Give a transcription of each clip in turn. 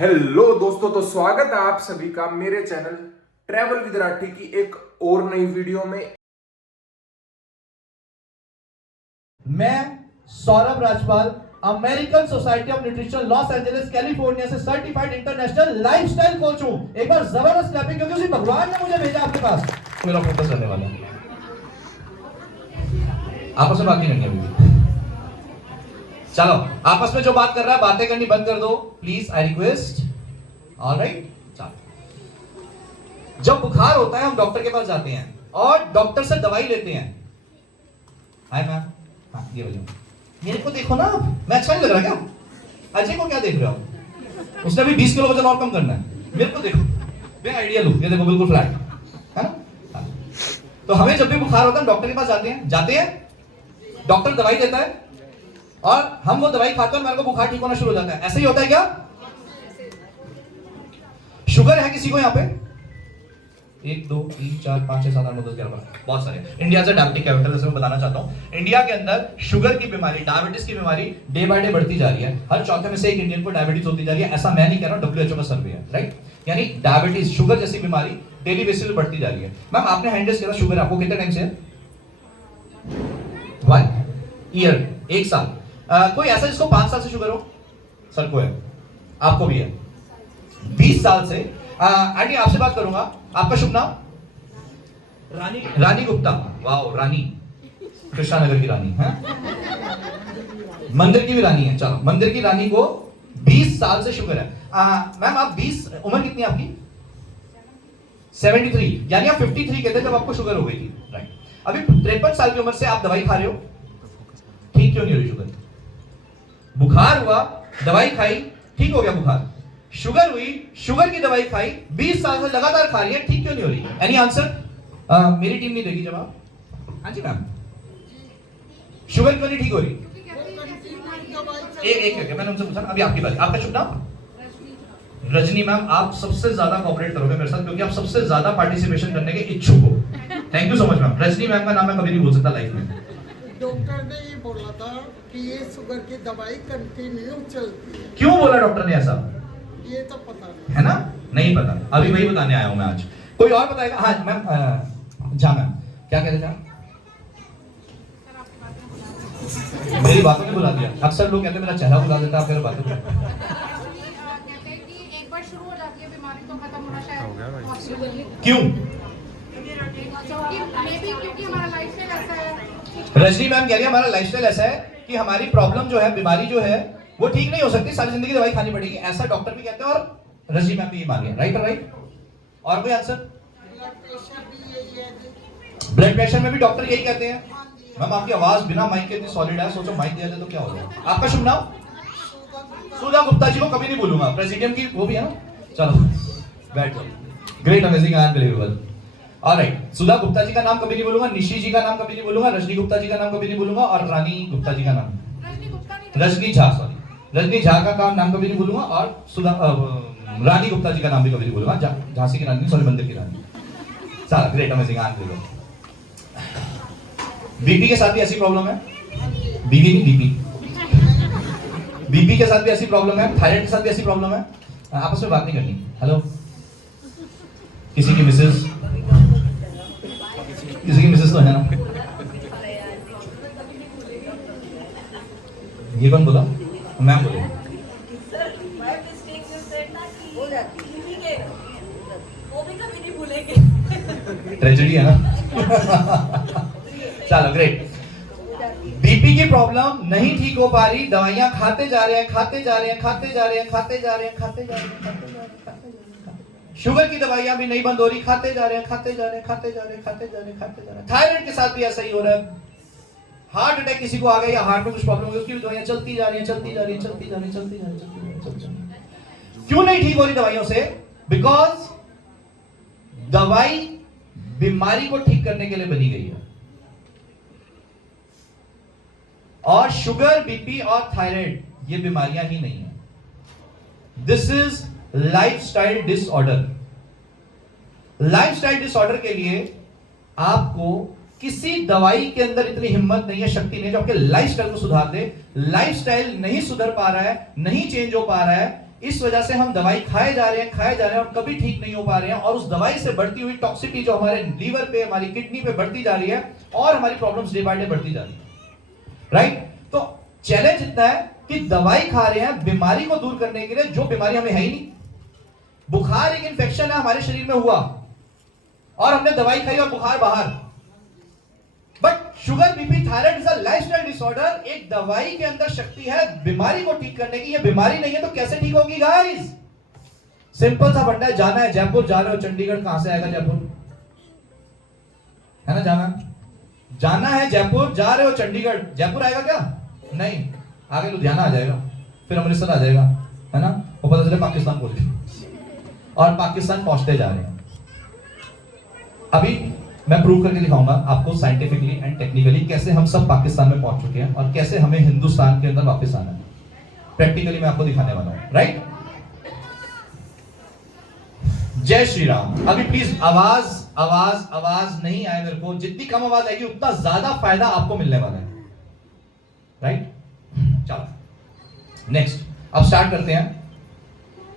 Hello दोस्तों, तो स्वागत है आप सभी का मेरे चैनल ट्रैवल विद राठी की एक और नई वीडियो में। मैं Saurabh Rajpal American society of nutrition Los Angeles California से सर्टिफाइड इंटरनेशनल लाइफस्टाइल कोच हूं। एक बार जबरदस्त क्लैपिंग, क्योंकि उसी भगवान ने मुझे भेजा आपके पास। मेरा फोकस रहने वाला है, आपस में बात नहीं करनी अभी। चलो, आपस में जो बात कर रहा है बातें करनी बंद कर दो प्लीज, आई रिक्वेस्ट। ऑलराइट, चलो। जब बुखार होता है हम डॉक्टर के पास जाते हैं और डॉक्टर से दवाई लेते हैं। हाय मैम, हाँ ये बोलिए। मेरे को देखो ना, मैं अच्छा नहीं लग रहा क्या? अजय को क्या देख रहे हो? उसने भी 20 किलो वजन और कम करना है। मेरे को देखो, मैं आइडियल हूं, ये देखो बिल्कुल फ्लैट है ना। तो हमें जब भी बुखार होता है डॉक्टर के पास जाते हैं, डॉक्टर दवाई देता है और हम वो दवाई खाते हैं, मेरे को बुखार ठीक होना शुरू हो जाता है। ऐसे ही होता है क्या? शुगर है किसी को यहाँ पे? 1 2 3 4 5 6 7 8 9 10 11 बहुत सारे। इंडिया से डायबिटिक कैपिटल है, मैं बताना चाहता हूं इंडिया के अंदर शुगर की बीमारी, डायबिटीज की बीमारी डे बाय डे बढ़ती जा रही है। हर चौथे में से एक इंडियन को डायबिटीज होती जा रही है। ऐसा मैं नहीं कह रहा हूं, WHO का सर्वे है, राइट? यानी डायबिटीज, शुगर जैसी बीमारी डेली बेसिस पे बढ़ती जा रही है। मैम आपने हैंड रेज किया, शुगर आपको कितने टाइम से है? 1 ईयर, 1 साल। कोई ऐसा जिसको 5 साल से शुगर हो? सर को है, आपको भी है 20 साल से। आंटी आपसे बात करूंगा, आपका शुभ नाम? रानी गुप्ता। वाओ, रानी कृष्णानगर की रानी है, मंदिर की भी रानी है। चलो, मंदिर की रानी को 20 साल से शुगर है। मैम आप 20, उम्र कितनी है आपकी? 73, यानी आप 53 के थे जब आपको शुगर हो गई थी, राइट? अभी 53 साल की उम्र से आप दवाई खा रहे हो, ठीक क्यों नहीं हो रही शुगर? बुखार हुआ, दवाई खाई, ठीक हो गया बुखार। शुगर हुई, शुगर की दवाई खाई, 20 साल से लगातार खा रही है, ठीक क्यों नहीं हो रही? Any answer? मेरी टीम नहीं देगी जवाब। हाँ जी मैम, शुगर क्यों नहीं ठीक हो रही? एक मैंने उनसे पूछा, अभी आपकी बात। आपका शुभ नाम? रजनी मैम, आप सबसे ज्यादा कोऑपरेट करोगे मेरे साथ, क्योंकि आप सबसे ज्यादा पार्टिसिपेशन करने के इच्छुक हो। Thank you so much ma'am. Rajni ma'am का नाम मैं कभी नहीं भूल सकता लाइफ में। डॉक्टर ने ये बोला था कि ये शुगर की दवाई कंटिन्यू चलती है। क्यों बोला डॉक्टर ने ऐसा? ये तो पता नहीं है ना, नहीं पता, अभी वही बताने आया हूं मैं आज। कोई और बताएगा? हाँ मैम, जा मैम, क्या कह रहे थे आप? मेरी बातों ने बुला दिया। अक्सर लोग कहते हैं मेरा चेहरा बुला देता है, आप मेरी बातों कहते हैं कि एक बार शुरू हो जाती है बीमारी तो खत्म होना शायद पॉसिबल नहीं। क्यों? क्योंकि हमारा लाइफस्टाइल ऐसा है। रजनी मैम कह रही है हमारा लाइफस्टाइल ऐसा है कि हमारी प्रॉब्लम जो है, बीमारी जो है वो ठीक नहीं हो सकती, सारी जिंदगी दवाई खानी पड़ेगी, ऐसा डॉक्टर भी कहते हैं और रजनी मैम भी ये मान रही है, राइट? राइट। और कोई आंसर? ब्लड प्रेशर भी यही है जी। ब्लड प्रेशर में भी डॉक्टर यही कहते हैं। मैम आपकी आवाज बिना माइक के इतनी सॉलिड है, सोचो माइक दिया जाए तो क्या हो जाए। आपका शुभ नाम? सुधा गुप्ता जी को कभी नहीं भूलूंगा, प्रेसिडेंट की वो भी है ना। चलो बैठ जाओ, ग्रेट, अमेजिंग, अनबिलीवेबल। ऑलराइट, सुधा गुप्ता जी का नाम कभी नहीं बोलूंगा, निशी जी का नाम कभी नहीं बोलूंगा, रजनी गुप्ता जी का नाम कभी नहीं बोलूंगा, और रानी गुप्ता जी का नाम, रजनी झा, सॉरी, रजनी झा का नाम कभी नहीं बोलूंगा, और सुधा रानी गुप्ता जी का नाम भी कभी नहीं बोलूंगा। झांसी की रानी, सॉरी, मंदिर की रानी। चलो, ग्रेट, अमेजिंग, अनबिलीवेबल। बीपी के साथ भी ऐसी प्रॉब्लम है? बीपी नहीं, बीपी के साथ भी ऐसी प्रॉब्लम है, थायराइड के साथ भी ऐसी प्रॉब्लम है। आपस में बात नहीं करनी। हेलो, किसी की मिसेज, किसी की मिसेज तो है ना? ये कौन बोला? मैम बोले। ट्रेजेडी है ना। चलो, ग्रेट। बीपी की प्रॉब्लम नहीं ठीक हो पा रही, दवाइयां खाते जा रहे हैं। शुगर की दवाइयां भी नहीं बंद हो रही, खाते जा रहे हैं। थायराइड के साथ भी ऐसा ही हो रहा है। हार्ट अटैक किसी को आ गया या हार्ट में कुछ प्रॉब्लम हो गई, उसकी भी दवाइयां चलती जा रही हैं। क्यों नहीं ठीक हो रही दवाइयों से? बिकॉज दवाई बीमारी को ठीक करने के लिए बनी गई है, और शुगर, बीपी और थायराइड ये बीमारियां ही नहीं है। This is lifestyle disorder. Lifestyle disorder के लिए आपको किसी दवाई के अंदर इतनी हिम्मत नहीं है, शक्ति नहीं है जो आपके लाइफस्टाइल को सुधार दे। लाइफस्टाइल नहीं सुधर पा रहा है, नहीं चेंज हो पा रहा है, इस वजह से हम दवाई खाए जा रहे हैं और कभी ठीक नहीं हो पा रहे हैं, और उस दवाई से बढ़ती हुई टॉक्सिसिटी जो हमारे लीवर पे, हमारी किडनी पे बढ़ती जा रही है, और हमारी प्रॉब्लम्स डे बाय डे बढ़ती जा रही है, राइट। तो चैलेंज इतना है कि दवाई खा रहे हैं बीमारी को दूर करने के लिए, जो बीमारी हमें है ही नहीं। बुखार एक इंफेक्शन है हमारे शरीर में हुआ, और हमने दवाई खाई और बुखार बाहर। But sugar, BP, thyroid is a lifestyle disorder. एक दवाई के अंदर शक्ति है बीमारी को ठीक करने की। ये बीमारी नहीं है तो कैसे ठीक होगी गाइस? सिंपल सा फंडा है। जाना है जयपुर, जा रहे हो चंडीगढ़, कहां से आएगा जयपुर? है ना, जाना है जयपुर, जा रहे हो चंडीगढ़, जयपुर आएगा क्या? नहीं, आगे लुधियाना आ जाएगा, फिर अमृतसर आ जाएगा, है ना, वो पता चले पाकिस्तान पहुंच गए, और पाकिस्तान पहुंचते जा रहे हैं। अभी मैं प्रूव करके दिखाऊंगा आपको साइंटिफिकली एंड टेक्निकली कैसे हम सब पाकिस्तान में पहुंच चुके हैं और कैसे हमें हिंदुस्तान के अंदर वापस आना है। प्रैक्टिकली मैं आपको दिखाने वाला हूं, राइट। जय श्री राम। अभी प्लीज आवाज आवाज आवाज नहीं आए मेरे को। जितनी कम आवाज आएगी उतना ज्यादा फायदा आपको मिलने वाला है, राइट। चलो नेक्स्ट, अब स्टार्ट करते हैं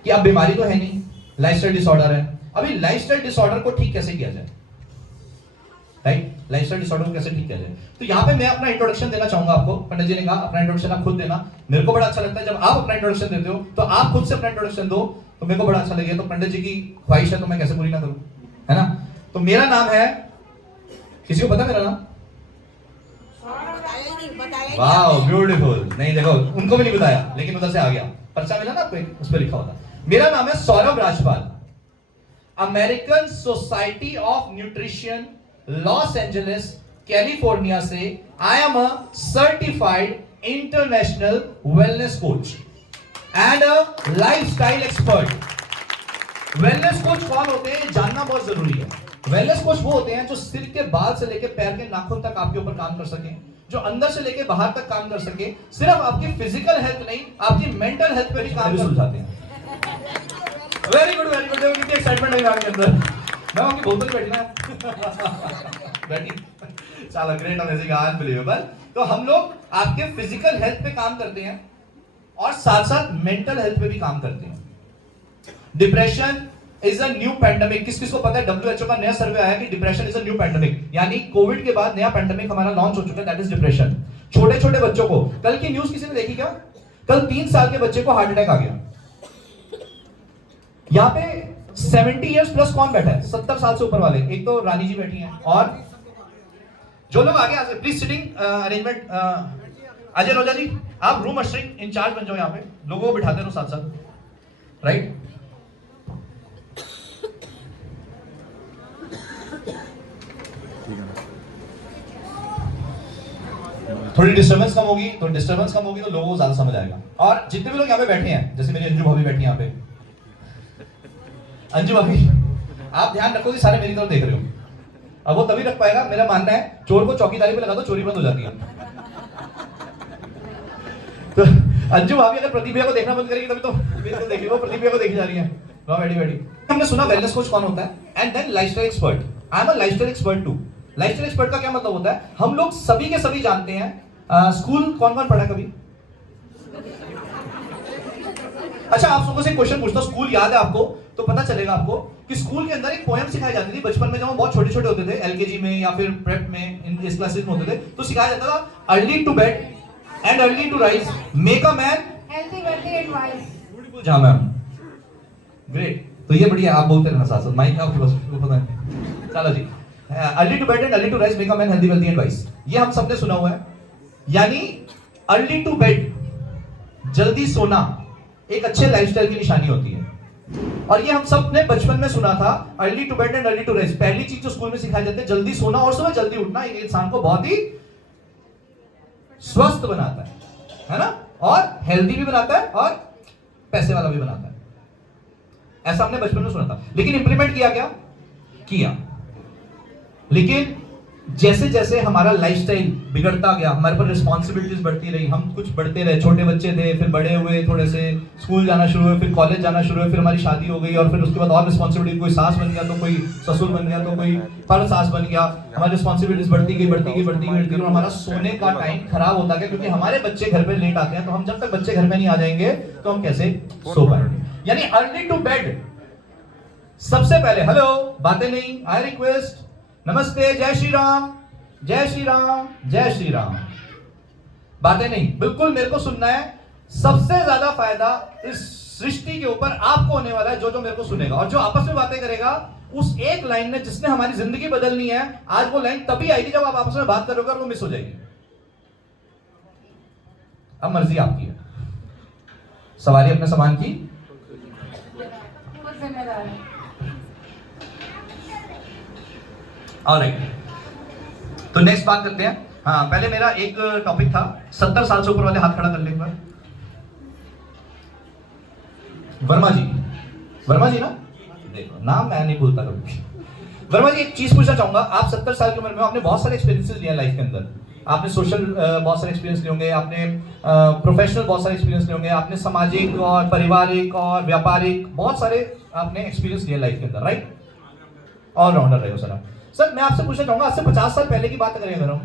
कि अब बीमारी तो है नहीं, लाइफस्टाइल डिसऑर्डर है। अभी लाइफस्टाइल डिसऑर्डर को ठीक कैसे किया जाए, राइट। लाइफस्टाइल डिसऑर्डर को कैसे ठीक किया जाए, तो यहां पे मैं अपना इंट्रोडक्शन देना चाहूंगा आपको। पंडित जी ने कहा अपना इंट्रोडक्शन आप खुद देना। मेरे को बड़ा अच्छा लगता है जब आप अपना इंट्रोडक्शन देते हो, तो आप खुद से अपना इंट्रोडक्शन दो तो मेरे को बड़ा अच्छा लगे। तो पंडित जी की ख्वाहिश है तो मैं कैसे पूरी ना करूं, है ना। तो मेरा नाम है, किसी को पता मेरा नाम? Wow beautiful. नहीं देखो, उनको भी नहीं बताया, लेकिन उधर से आ गया, पर्चा मिला ना आपको, उस पर लिखा होता। मेरा नाम है Saurabh Rajpal, American society of nutrition, Los Angeles, California से। I am a certified international wellness coach and a lifestyle expert. Wellness coach कौन होते हैं जानना बहुत जरूरी है। वेलनेस कोच वो होते हैं जो सिर के बाल से लेकर पैर के नाखून तक आपके ऊपर काम कर सके, जो अंदर से लेकर बाहर तक काम कर सके। सिर्फ आपकी फिजिकल हेल्थ नहीं, आपकी मेंटल हेल्थ पे भी काम सुलझाते हैं। Very good very good. देखो कितनी एक्साइटमेंट है आपके अंदर। मैं आपकी बोतल बैठी ना बैठी। चलो ग्रेट, अमेजिंग, अनबिलीवेबल। तो हम लोग आपके फिजिकल हेल्थ पे काम करते हैं और साथ साथ मेंटल हेल्थ पे भी काम करते हैं। Depression is a new pandemic. किस किस को पता है WHO का नया सर्वे आया कि depression is a new pandemic, यानी कोविड के बाद नया पैंडेमिक हमारा लॉन्च हो चुका है, दैट इज डिप्रेशन। छोटे छोटे बच्चों को, कल की न्यूज किसी ने देखी क्या? कल 3 साल के बच्चे को हार्ट अटैक आ गया। यहां पे 70 इयर्स प्लस कौन बैठा है? 70 साल से ऊपर वाले। एक तो रानी जी बैठी हैं, और जो लोग आगे आ सकते, प्लीज सिटिंग अरेंजमेंट। अजय रोजा जी, आप रूम अशरिंग इंचार्ज बन जाओ, यहाँ पे लोगों को बिठाते रहो साथ साथ, राइट। थोड़ी डिस्टर्बेंस कम होगी तो लोगों को ज्यादा समझ आएगा। और जितने भी लोग यहाँ पे बैठे हैं, जैसे मेरी अंजू भाभी बैठी है यहाँ पे, अंजू भाभी आप ध्यान रखो कि सारे मेरी तरफ देख रहे हो। अब वो तभी रख पाएगा, मेरा मानना है चोर को चौकीदारी पे लगा दो, चोरी बंद हो जाती है। तो अंजू भाभी अगर प्रदीप भैया को देखना बंद करेगी तभी तो मेरे को देखेगी, वो प्रदीप भैया को देखी जा रही है। वहां बैठी हमने सुना वेलनेस कोच कौन होता है, and then lifestyle expert. I am a lifestyle expert too. Lifestyle expert का क्या मतलब होता है? हम लोग सभी के सभी जानते हैं, स्कूल कौन कौन पढ़ा कभी? अच्छा, आप लोगों से क्वेश्चन पूछता हूं, स्कूल याद है आपको? तो पता चलेगा आपको कि स्कूल के अंदर एक पोएम सिखाई जाती थी बचपन में, जब हम बहुत छोटे छोटे होते थे, एलकेजी में या फिर प्रेप में, इस क्लासेस में होते थे, तो सिखाया जाता था, early to bed and early to rise make a man healthy wealthy and wise. Beautiful. जहां मैम, ग्रेट। तो ये बढ़िया, आप बोलते रहना साथ साथ, माइक आपके पास पता है। चलो जी, early to bed and early to rise make a man healthy wealthy and wise, ये हम सबने सुना हुआ है। यानी अर्ली टू बेड, जल्दी सोना, एक अच्छे लाइफस्टाइल की निशानी होती है। और ये हम सब ने बचपन में सुना था, early to bed and early to rise. पहली चीज जो स्कूल में सिखाई जाती है, जल्दी सोना और सुबह जल्दी उठना, एक इंसान को बहुत ही स्वस्थ बनाता है ना, और हेल्दी भी बनाता है और पैसे वाला भी बनाता है। ऐसा हमने बचपन में सुना था, लेकिन इंप्लीमेंट किया क्या? किया। लेकिन जैसे जैसे हमारा लाइफस्टाइल बिगड़ता गया, हमारे पर रिस्पॉन्सिबिलिटीज बढ़ती रही, हम कुछ बढ़ते रहे, छोटे बच्चे थे, फिर बड़े हुए, थोड़े से स्कूल जाना शुरू हुए, फिर कॉलेज जाना शुरू हुआ, फिर हमारी शादी हो गई और फिर उसके बाद और रिस्पॉन्सिबिलिटी, कोई सास बन गया तो कोई ससुर बन गया तो कोई पर सास बन गया, हमारी रिस्पॉन्सिबिलिटीज बढ़ती गई और हमारा सोने का टाइम खराब होता गया, क्योंकि हमारे बच्चे घर पे लेट आते हैं, तो हम जब तक बच्चे घर में नहीं आ जाएंगे तो हम कैसे सो पाएंगे। यानी अर्ली टू बेड। सबसे पहले हेलो, बातें नहीं, आई रिक्वेस्ट, नमस्ते, जय श्री राम, जय श्री राम, जय श्री राम। बातें नहीं, बिल्कुल मेरे को सुनना है। सबसे ज्यादा फायदा इस सृष्टि के ऊपर आपको होने वाला है, जो जो मेरे को सुनेगा और जो आपस में बातें करेगा। उस एक लाइन ने जिसने हमारी जिंदगी बदलनी है, आज वो लाइन तभी आएगी जब आप आपस में बात करोगे और वो मिस हो जाएगी। अब मर्जी आपकी है, सवारी अपने सामान की जिम्मेदार है। ऑलराइट, तो नेक्स्ट बात करते हैं। हाँ, पहले मेरा एक टॉपिक था, 70 साल से ऊपर वाले हाथ खड़ा कर ले एक बार। वर्मा जी, वर्मा जी ना, देखो नाम मैं नहीं भूलता कभी। वर्मा जी, एक चीज पूछना चाहूंगा, आप 70 साल की उम्र में आपने बहुत सारे एक्सपीरियंसेस लिए लाइफ के अंदर। आपने सोशल बहुत सारे एक्सपीरियंस लिए होंगे, आपने प्रोफेशनल बहुत सारे एक्सपीरियंस लिए होंगे, आपने सामाजिक और पारिवारिक और व्यापारिक बहुत सारे आपने एक्सपीरियंस लिए लाइफ के अंदर, राइट? ऑलराउंडर रहे हो सर आप। सर मैं आपसे पूछना चाहूंगा, आज से 50 साल पहले की बात करें अगर हम,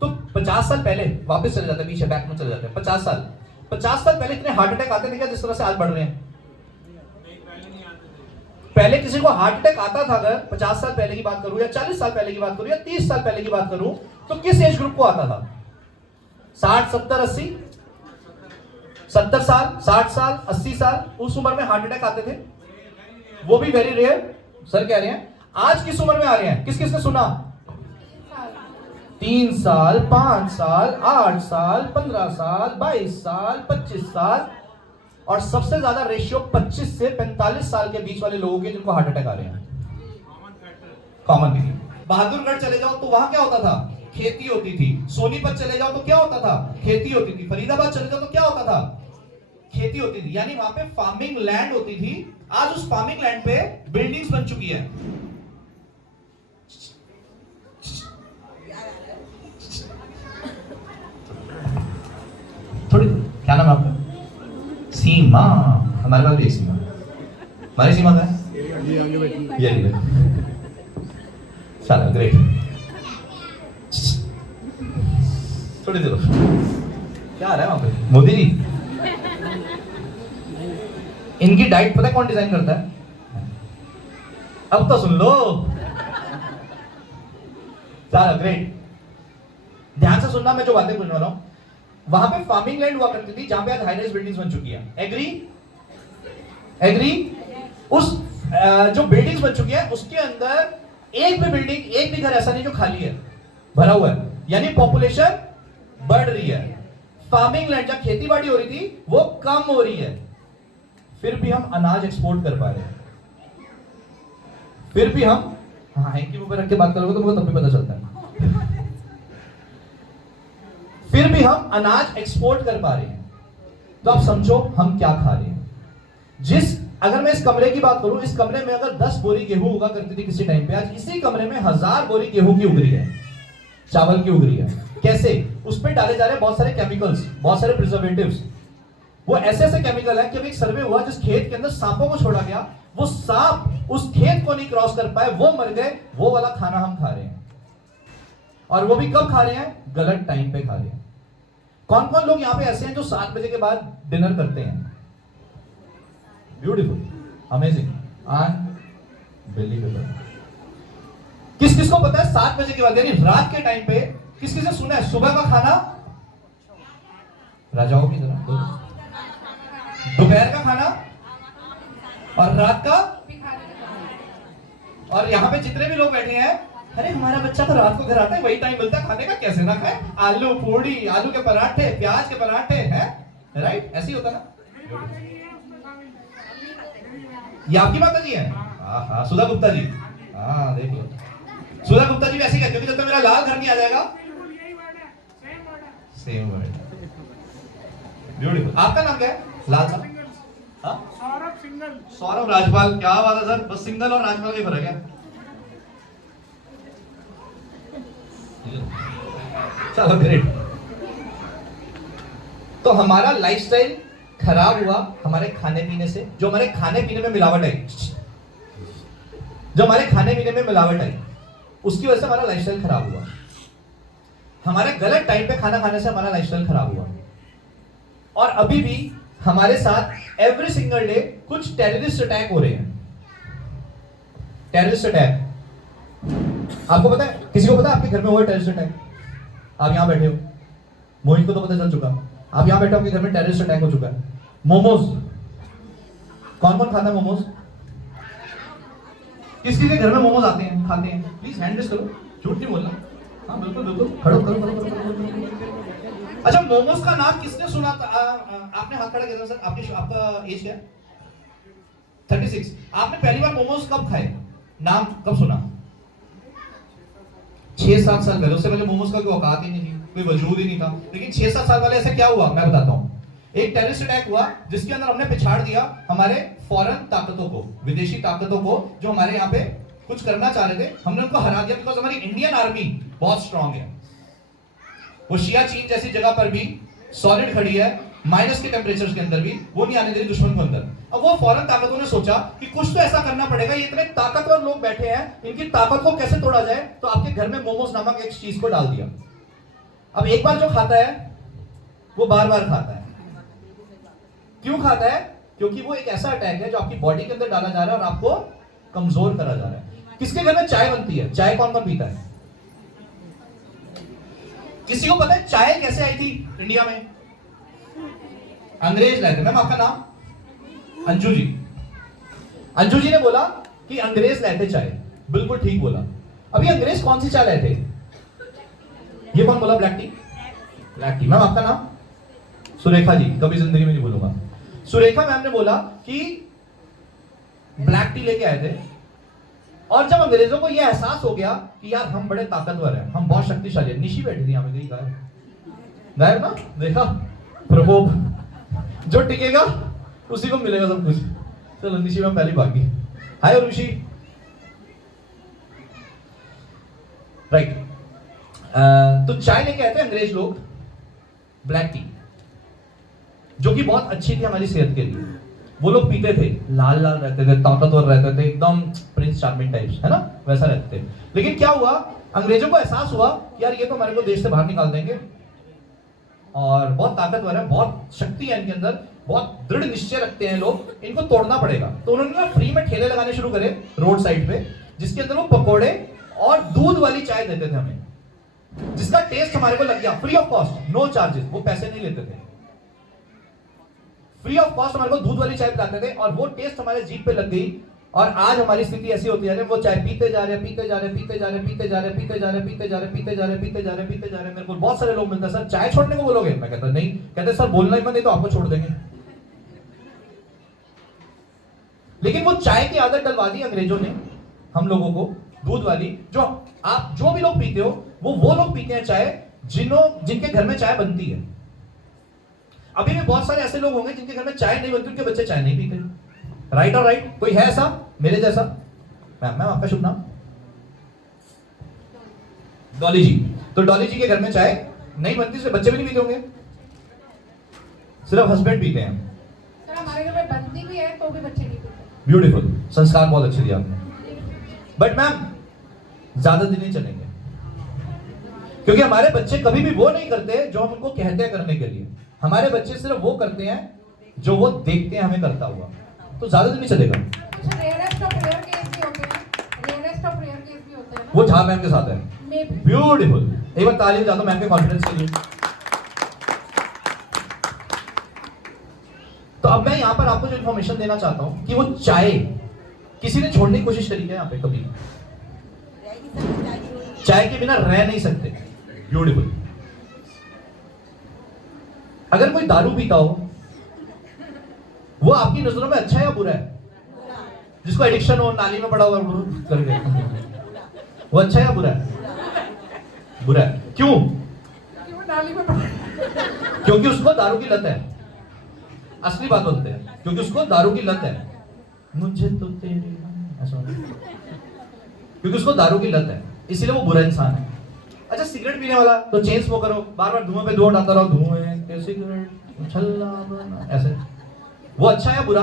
तो 50 साल पहले वापस चले जाते हैं, पीछे बैक में चले जाते हैं 50 साल पहले इतने हार्ट अटैक आते थे क्या जिस तरह से आज बढ़ रहे हैं? पहले किसी को हार्ट अटैक आता था, अगर 50 साल पहले की बात करूं या 40 साल पहले की बात करूं या 30 साल पहले की बात करूं, तो किस एज ग्रुप को आता था? 60, 70, 80, 70 साल, 60 साल, 80 साल, उस उम्र में हार्ट अटैक आते थे, वो भी वेरी रेयर। सर कह रहे हैं आज किस उम्र में आ रहे हैं? किस किसने सुना? 3 साल, 5 साल, 8 साल, 15 साल, 22 साल, 25 साल, और सबसे ज्यादा रेशियो 25 से 45 साल के बीच वाले लोगों के जिनको हार्ट अटैक आ रहे हैं। कॉमन भी। बहादुरगढ़ चले जाओ तो वहां क्या होता था? खेती होती थी। सोनीपत चले जाओ तो क्या होता था? खेती होती थी। फरीदाबाद चले जाओ तो क्या होता था? खेती होती थी। यानी वहां पे फार्मिंग लैंड होती थी। आज उस फार्मिंग लैंड पे बिल्डिंग्स बन चुकी है। थोड़ी, क्या नाम है आपका? सीमा। हमारे पास भी एक सीमा। हमारी सीमा क्या है? ये चलो ग्रेट। थोड़ी देर क्या आ रहा है वहां पे? मोदी जी, इनकी डाइट पता है कौन डिजाइन करता है? अब तो सुन लो। चलो ग्रेट, ध्यान से सुनना, मैं जो बातें पूछने वाला हूं। वहां पे फार्मिंग लैंड हुआ करती थी जहां पे आज हाई-राइज बिल्डिंग्स बन चुकी है। एग्री? एग्री? उस जो बिल्डिंग्स बन चुकी है उसके अंदर एक भी बिल्डिंग, एक भी घर ऐसा नहीं जो खाली है, भरा हुआ है। यानी पॉपुलेशन बढ़ रही है। फार्मिंग लैंड जहां खेती बाड़ी हो रही थी वो कम हो रही है, फिर भी हम अनाज एक्सपोर्ट कर पा रहे हैं। फिर भी हम, हाँ इनके ऊपर रख के बात करोगे तो मुझे तब भी पता चलता है। फिर भी हम अनाज एक्सपोर्ट कर पा रहे हैं। तो आप समझो हम क्या खा रहे हैं। अगर मैं इस कमरे की बात करूं, इस कमरे में अगर 10 बोरी गेहूं उगा करती थी किसी टाइम पे, आज इसी कमरे में 1000 बोरी गेहूं की उग रही है, चावल की उग रही है। कैसे? उस पे डाले जा रहे हैं बहुत सारे केमिकल्स, बहुत सारे प्रिजर्वेटिव्स। वो ऐसे ऐसे केमिकल है कि अभी एक सर्वे हुआ जिस खेत के अंदर सांपों को छोड़ा गया, वो सांप उस खेत को नहीं क्रॉस कर पाए, वो मर गए। वो वाला खाना हम खा रहे हैं, और वो भी कब खा रहे हैं? गलत टाइम पे खा रहे हैं। कौन कौन लोग यहां पे ऐसे हैं जो 7 बजे के बाद डिनर करते हैं? Beautiful, amazing, unbelievable. किस किस को पता है 7 बजे के बाद यानी रात के टाइम पे किस किस ने सुना है सुबह का खाना? राजाओं की तरह। दोपहर का खाना और रात का। और यहां पे जितने भी लोग बैठे हैं, अरे हमारा बच्चा तो रात को घर आता है, वही टाइम मिलता है खाने का, कैसे ना खाए? आलू पूड़ी, आलू के पराठे, प्याज के पराठे, हैं राइट? ऐसे ही होता ना। ये आपकी माता जी है? हाँ, सुधा गुप्ता जी। हाँ देख लो, सुधा गुप्ता जी वैसे कहते हो कि जब तक मेरा लाल घर नहीं आ जाएगा। Same word. ब्यूटीफुल। आपका नाम क्या है? लाल साहब? सौरभ सिंगल। सौरभ राजपाल, क्या बात है सर। बस सिंगल और राजपाल का फर्क है। चलो ग्रेट। तो हमारा लाइफस्टाइल खराब हुआ हमारे खाने पीने से, जो हमारे खाने पीने में मिलावट आई, जो हमारे खाने पीने में मिलावट आई उसकी वजह से हमारा लाइफस्टाइल खराब हुआ। हमारे गलत टाइम पे खाना खाने से हमारा लाइफस्टाइल खराब हुआ। और अभी भी हमारे साथ एवरी सिंगल डे कुछ टेररिस्ट अटैक हो रहे हैं। टेररिस्ट अटैक आपको पता है? किसी को पता है आपके घर में हुआ टेररिस्ट अटैक? आप यहां बैठे हो, मोहित को तो पता चल चुका। आप यहां बैठे हो, आपके घर में टेररिस्ट अटैक हो चुका है। मोमोज, कौन कौन खाता है मोमोज? किसके घर में मोमोज आते हैं, खाते हैं? प्लीज हैंड रेज करो, झूठ नहीं बोलना। हाँ बिल्कुल बिल्कुल, खड़ो करो करो। अच्छा, मोमोज का नाम किसने सुना था? आपने हाथ खड़ा किया सर। आपका एज क्या है? 36। आपने पहली बार मोमोज कब खाए, नाम कब सुना? 6-7 साल पहले। उससे पहले मोमोज का कोई औकात ही नहीं थी, कोई वजूद ही नहीं था। लेकिन 6-7 साल पहले ऐसा क्या हुआ मैं बताता हूं। एक टेररिस्ट अटैक हुआ जिसके अंदर हमने पिछाड़ दिया हमारे फॉरेन ताकतों को, विदेशी ताकतों को, जो हमारे यहाँ पे कुछ करना चाह रहे थे। हमने उनको हरा दिया बिकॉज हमारी इंडियन आर्मी बहुत स्ट्रांग है। वो सियाचिन जैसी जगह पर भी सॉलिड खड़ी है, माइनस के टेम्परेचर के अंदर भी वो नहीं आने दे रही दुश्मन को अंदर। अब वो फॉरेन ताकतों ने सोचा कि कुछ तो ऐसा करना पड़ेगा, ये इतने ताकतवर लोग बैठे हैं, इनकी ताकत को कैसे तोड़ा जाए। तो आपके घर में मोमोज नामक एक चीज को डाल दिया। अब एक बार जो खाता है वो बार बार खाता है। क्यों खाता है? क्योंकि वो एक ऐसा अटैक है जो आपकी बॉडी के अंदर डाला जा रहा है और आपको कमजोर करा जा रहा है। किसके घर में चाय बनती है? चाय कौन कौन पीता है? किसी को पता है चाय कैसे आई थी इंडिया में? अंग्रेज लाए थे। मैम आपका नाम? अंजू जी। अंजू जी ने बोला कि अंग्रेज लाए थे चाय। बिल्कुल ठीक बोला। अभी अंग्रेज कौन सी चाय लाए थे? ये कौन बोला? Black T. Black T. Ma'am आपका नाम? सुरेखा जी, कभी जिंदगी में नहीं भूलूंगा। सुरेखा मैम ने बोला कि ब्लैक टी लेके आए थे। और जब अंग्रेजों को यह एहसास हो गया कि यार हम बड़े ताकतवर हैं, हम बहुत शक्तिशाली हैं। निशी बैठी थी यहां पे, गायब ना? देखा प्रकोप, जो टिकेगा उसी को मिलेगा सब कुछ। चलो निशी मैम पहली भागी। हाय ऋषि। राइट। तो चाय लेके आए थे अंग्रेज लोग, ब्लैक टी, जो कि बहुत अच्छी थी हमारी सेहत के लिए। वो लोग पीते थे, लाल लाल रहते थे, ताकतवर रहते थे, एकदम प्रिंस चार्मिंग टाइप्स, है ना, वैसा रहते थे। लेकिन क्या हुआ, अंग्रेजों को एहसास हुआ कि यार ये तो हमारे को देश से बाहर निकाल देंगे और बहुत ताकतवर है, बहुत शक्ति है इनके अंदर, बहुत दृढ़ निश्चय रखते हैं लोग, इनको तोड़ना पड़ेगा। तो उन्होंने ना फ्री में ठेले लगाने शुरू करे रोड साइड पे, जिसके अंदर वो पकोड़े और दूध वाली चाय देते थे हमें, जिसका टेस्ट हमारे को लग गया। Free of cost, no charges, वो पैसे नहीं लेते थे। फ्री ऑफ कॉस्ट हमारे को दूध वाली चाय पिलाते थे और वो टेस्ट हमारे जीभ पे लग गई। और आज हमारी स्थिति ऐसी होती है, वो चाय पीते जा रहे, पीते जा रहे, पीते जा रहे, पीते जा रहे, पीते जा रहे, पीते जा रहे, पीते जा रहे, पीते जा रहे, पीते जा रहे। मेरे को बहुत सारे लोग मिलते हैं, सर चाय छोड़ने को बोलोगे? मैं कहता नहीं। कहते सर बोलना ही मत, नहीं तो आपको छोड़ देंगे। लेकिन वो चाय की आदत डलवा दी अंग्रेजों ने हम लोगों को, दूध वाली। जो आप जो भी लोग पीते हो वो लोग पीते हैं चाय जिनके घर में चाय बनती है। अभी भी बहुत सारे ऐसे लोग होंगे जिनके घर में चाय नहीं बनती, उनके बच्चे चाय नहीं पीते। राइट और राइट? कोई है ऐसा मेरे जैसा? मैम आपका शुभ नाम? डॉली जी। तो डॉली जी के घर में चाय नहीं बनती, सिर्फ बच्चे भी नहीं पीते होंगे, सिर्फ हस्बैंड पीते हैं। सर हमारे घर में बनती भी है तो भी बच्चे नहीं पीते। ब्यूटीफुल, संस्कार बहुत अच्छे दिए आपने। बट मैम ज्यादा दिन नहीं चलेंगे, क्योंकि हमारे बच्चे कभी भी वो नहीं करते जो हम उनको कहते हैं करने के लिए। हमारे बच्चे सिर्फ वो करते हैं जो वो देखते हैं हमें करता हुआ। तो ज्यादा दिन नहीं चलेगा। अच्छा, रेयरेस्ट ऑफ रेयर केस भी होते हैं, रेयरेस्ट ऑफ रेयर केस भी होते हैं ना? वो झा मैम के साथ है। ब्यूटीफुल, एक बार ताली बजा दो मैम के कॉन्फिडेंस के लिए। तो अब मैं यहां पर आपको जो इन्फॉर्मेशन देना चाहता हूं कि वो चाय किसी ने छोड़ने की कोशिश करी है यहाँ पे कभी? चाय के बिना रह नहीं सकते। ब्यूटीफुल। अगर कोई दारू पीता हो, वो आपकी नजरों में अच्छा है या बुरा है? जिसको एडिक्शन हो, नाली में पड़ा हुआ करके, वो अच्छा है या बुरा है? बुरा है। क्यों? नाली में पड़ा। क्योंकि उसको दारू की लत है। असली बात बोलते हैं, क्योंकि उसको दारू की लत है। मुझे तो तेरी ऐसा, क्योंकि उसको दारू की लत है, इसीलिए वो बुरा इंसान है। अच्छा सिगरेट पीने वाला तो चेन स्मोकर हो, बार बार धुआं पे धुआं उठाता रहो, धुएं के सिगरेट छल्ला बना, ऐसे वो अच्छा है या बुरा?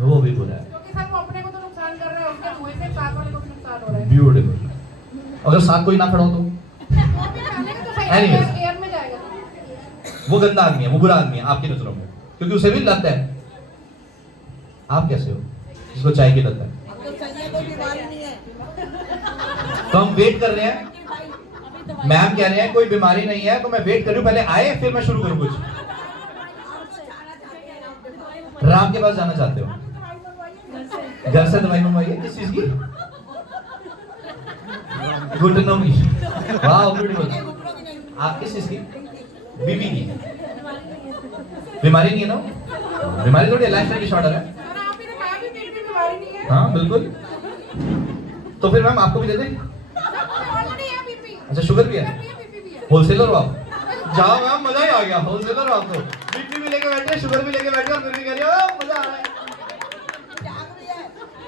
वो भी बुरा है, क्योंकि सर वो अपने को तो नुकसान कर रहा है, उसके धुएं से साथ वाले को भी नुकसान हो रहा है। ब्यूटीफुल। अगर साथ कोई ना खड़ा हो तो वो भी फैलेगा तो सही Anyways. एयर में जाएगा। वो गंदा आदमी है, वो बुरा आदमी है आपकी नजरों में, क्योंकि उसे भी लत है। आप कैसे हो जिसको चाय की लत है? तो हम वेट कर रहे हैं, मैम कह रहे हैं कोई बीमारी नहीं है, तो मैं वेट कर रही हूँ, पहले आए फिर मैं शुरू करूँ कुछ। राम के पास जाना चाहते हो? घर से दवाई मंगवाइए, किस चीज की? घुटनों की। वाह ब्यूटीफुल। आप किस चीज की? बीपी की। बीमारी नहीं है ना? बीमारी थोड़ी लाइफस्टाइल डिसऑर्डर है। सर आप ही ने कहा भी मेरी भी बीमारी नहीं है। हाँ बिल्कुल। तो फिर मैम आपको भी दे दें? ऑलरेडी है बीपी। अच्छा शुगर भी है? बीपी भी है। होलसेलर हो आप? जाओ मैम, मजा ही आ गया, होलसेलर हो आप तो। बीपी भी लेके बैठे, शुगर भी लेके बैठे और फिर भी कह रही हो मजा आ रहा है।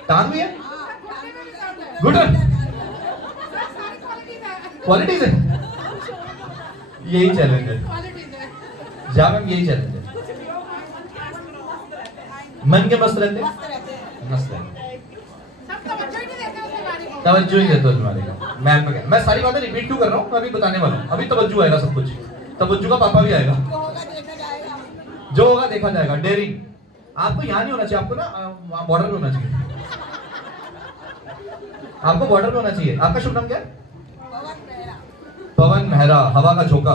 टांग भी है? घुटन? सर सारी क्वालिटीज है। क्वालिटीज है? यही चैलेंज है। क्वालिटीज है। जा मैम, यही चैलेंज है। मन के मस्त रहते? मस्त है। सब तवज्जो ही नहीं देते उस बीमारी को। तवज्जो ही देते हो तुम्हारे का। मैम को क्या, मैं सारी बातें रिपीट क्यों कर रहा हूँ, मैं अभी बताने वाला हूँ। अभी तवज्जो आएगा सब कुछ, तवज्जो का पापा भी आएगा। जो होगा देखा जाएगा। डेयरिंग आपको यहाँ नहीं होना चाहिए, आपको ना बॉर्डर पे होना चाहिए। आपको बॉर्डर पे होना चाहिए। आपका शुभ नाम क्या है? पवन मेहरा, हवा का झोंका।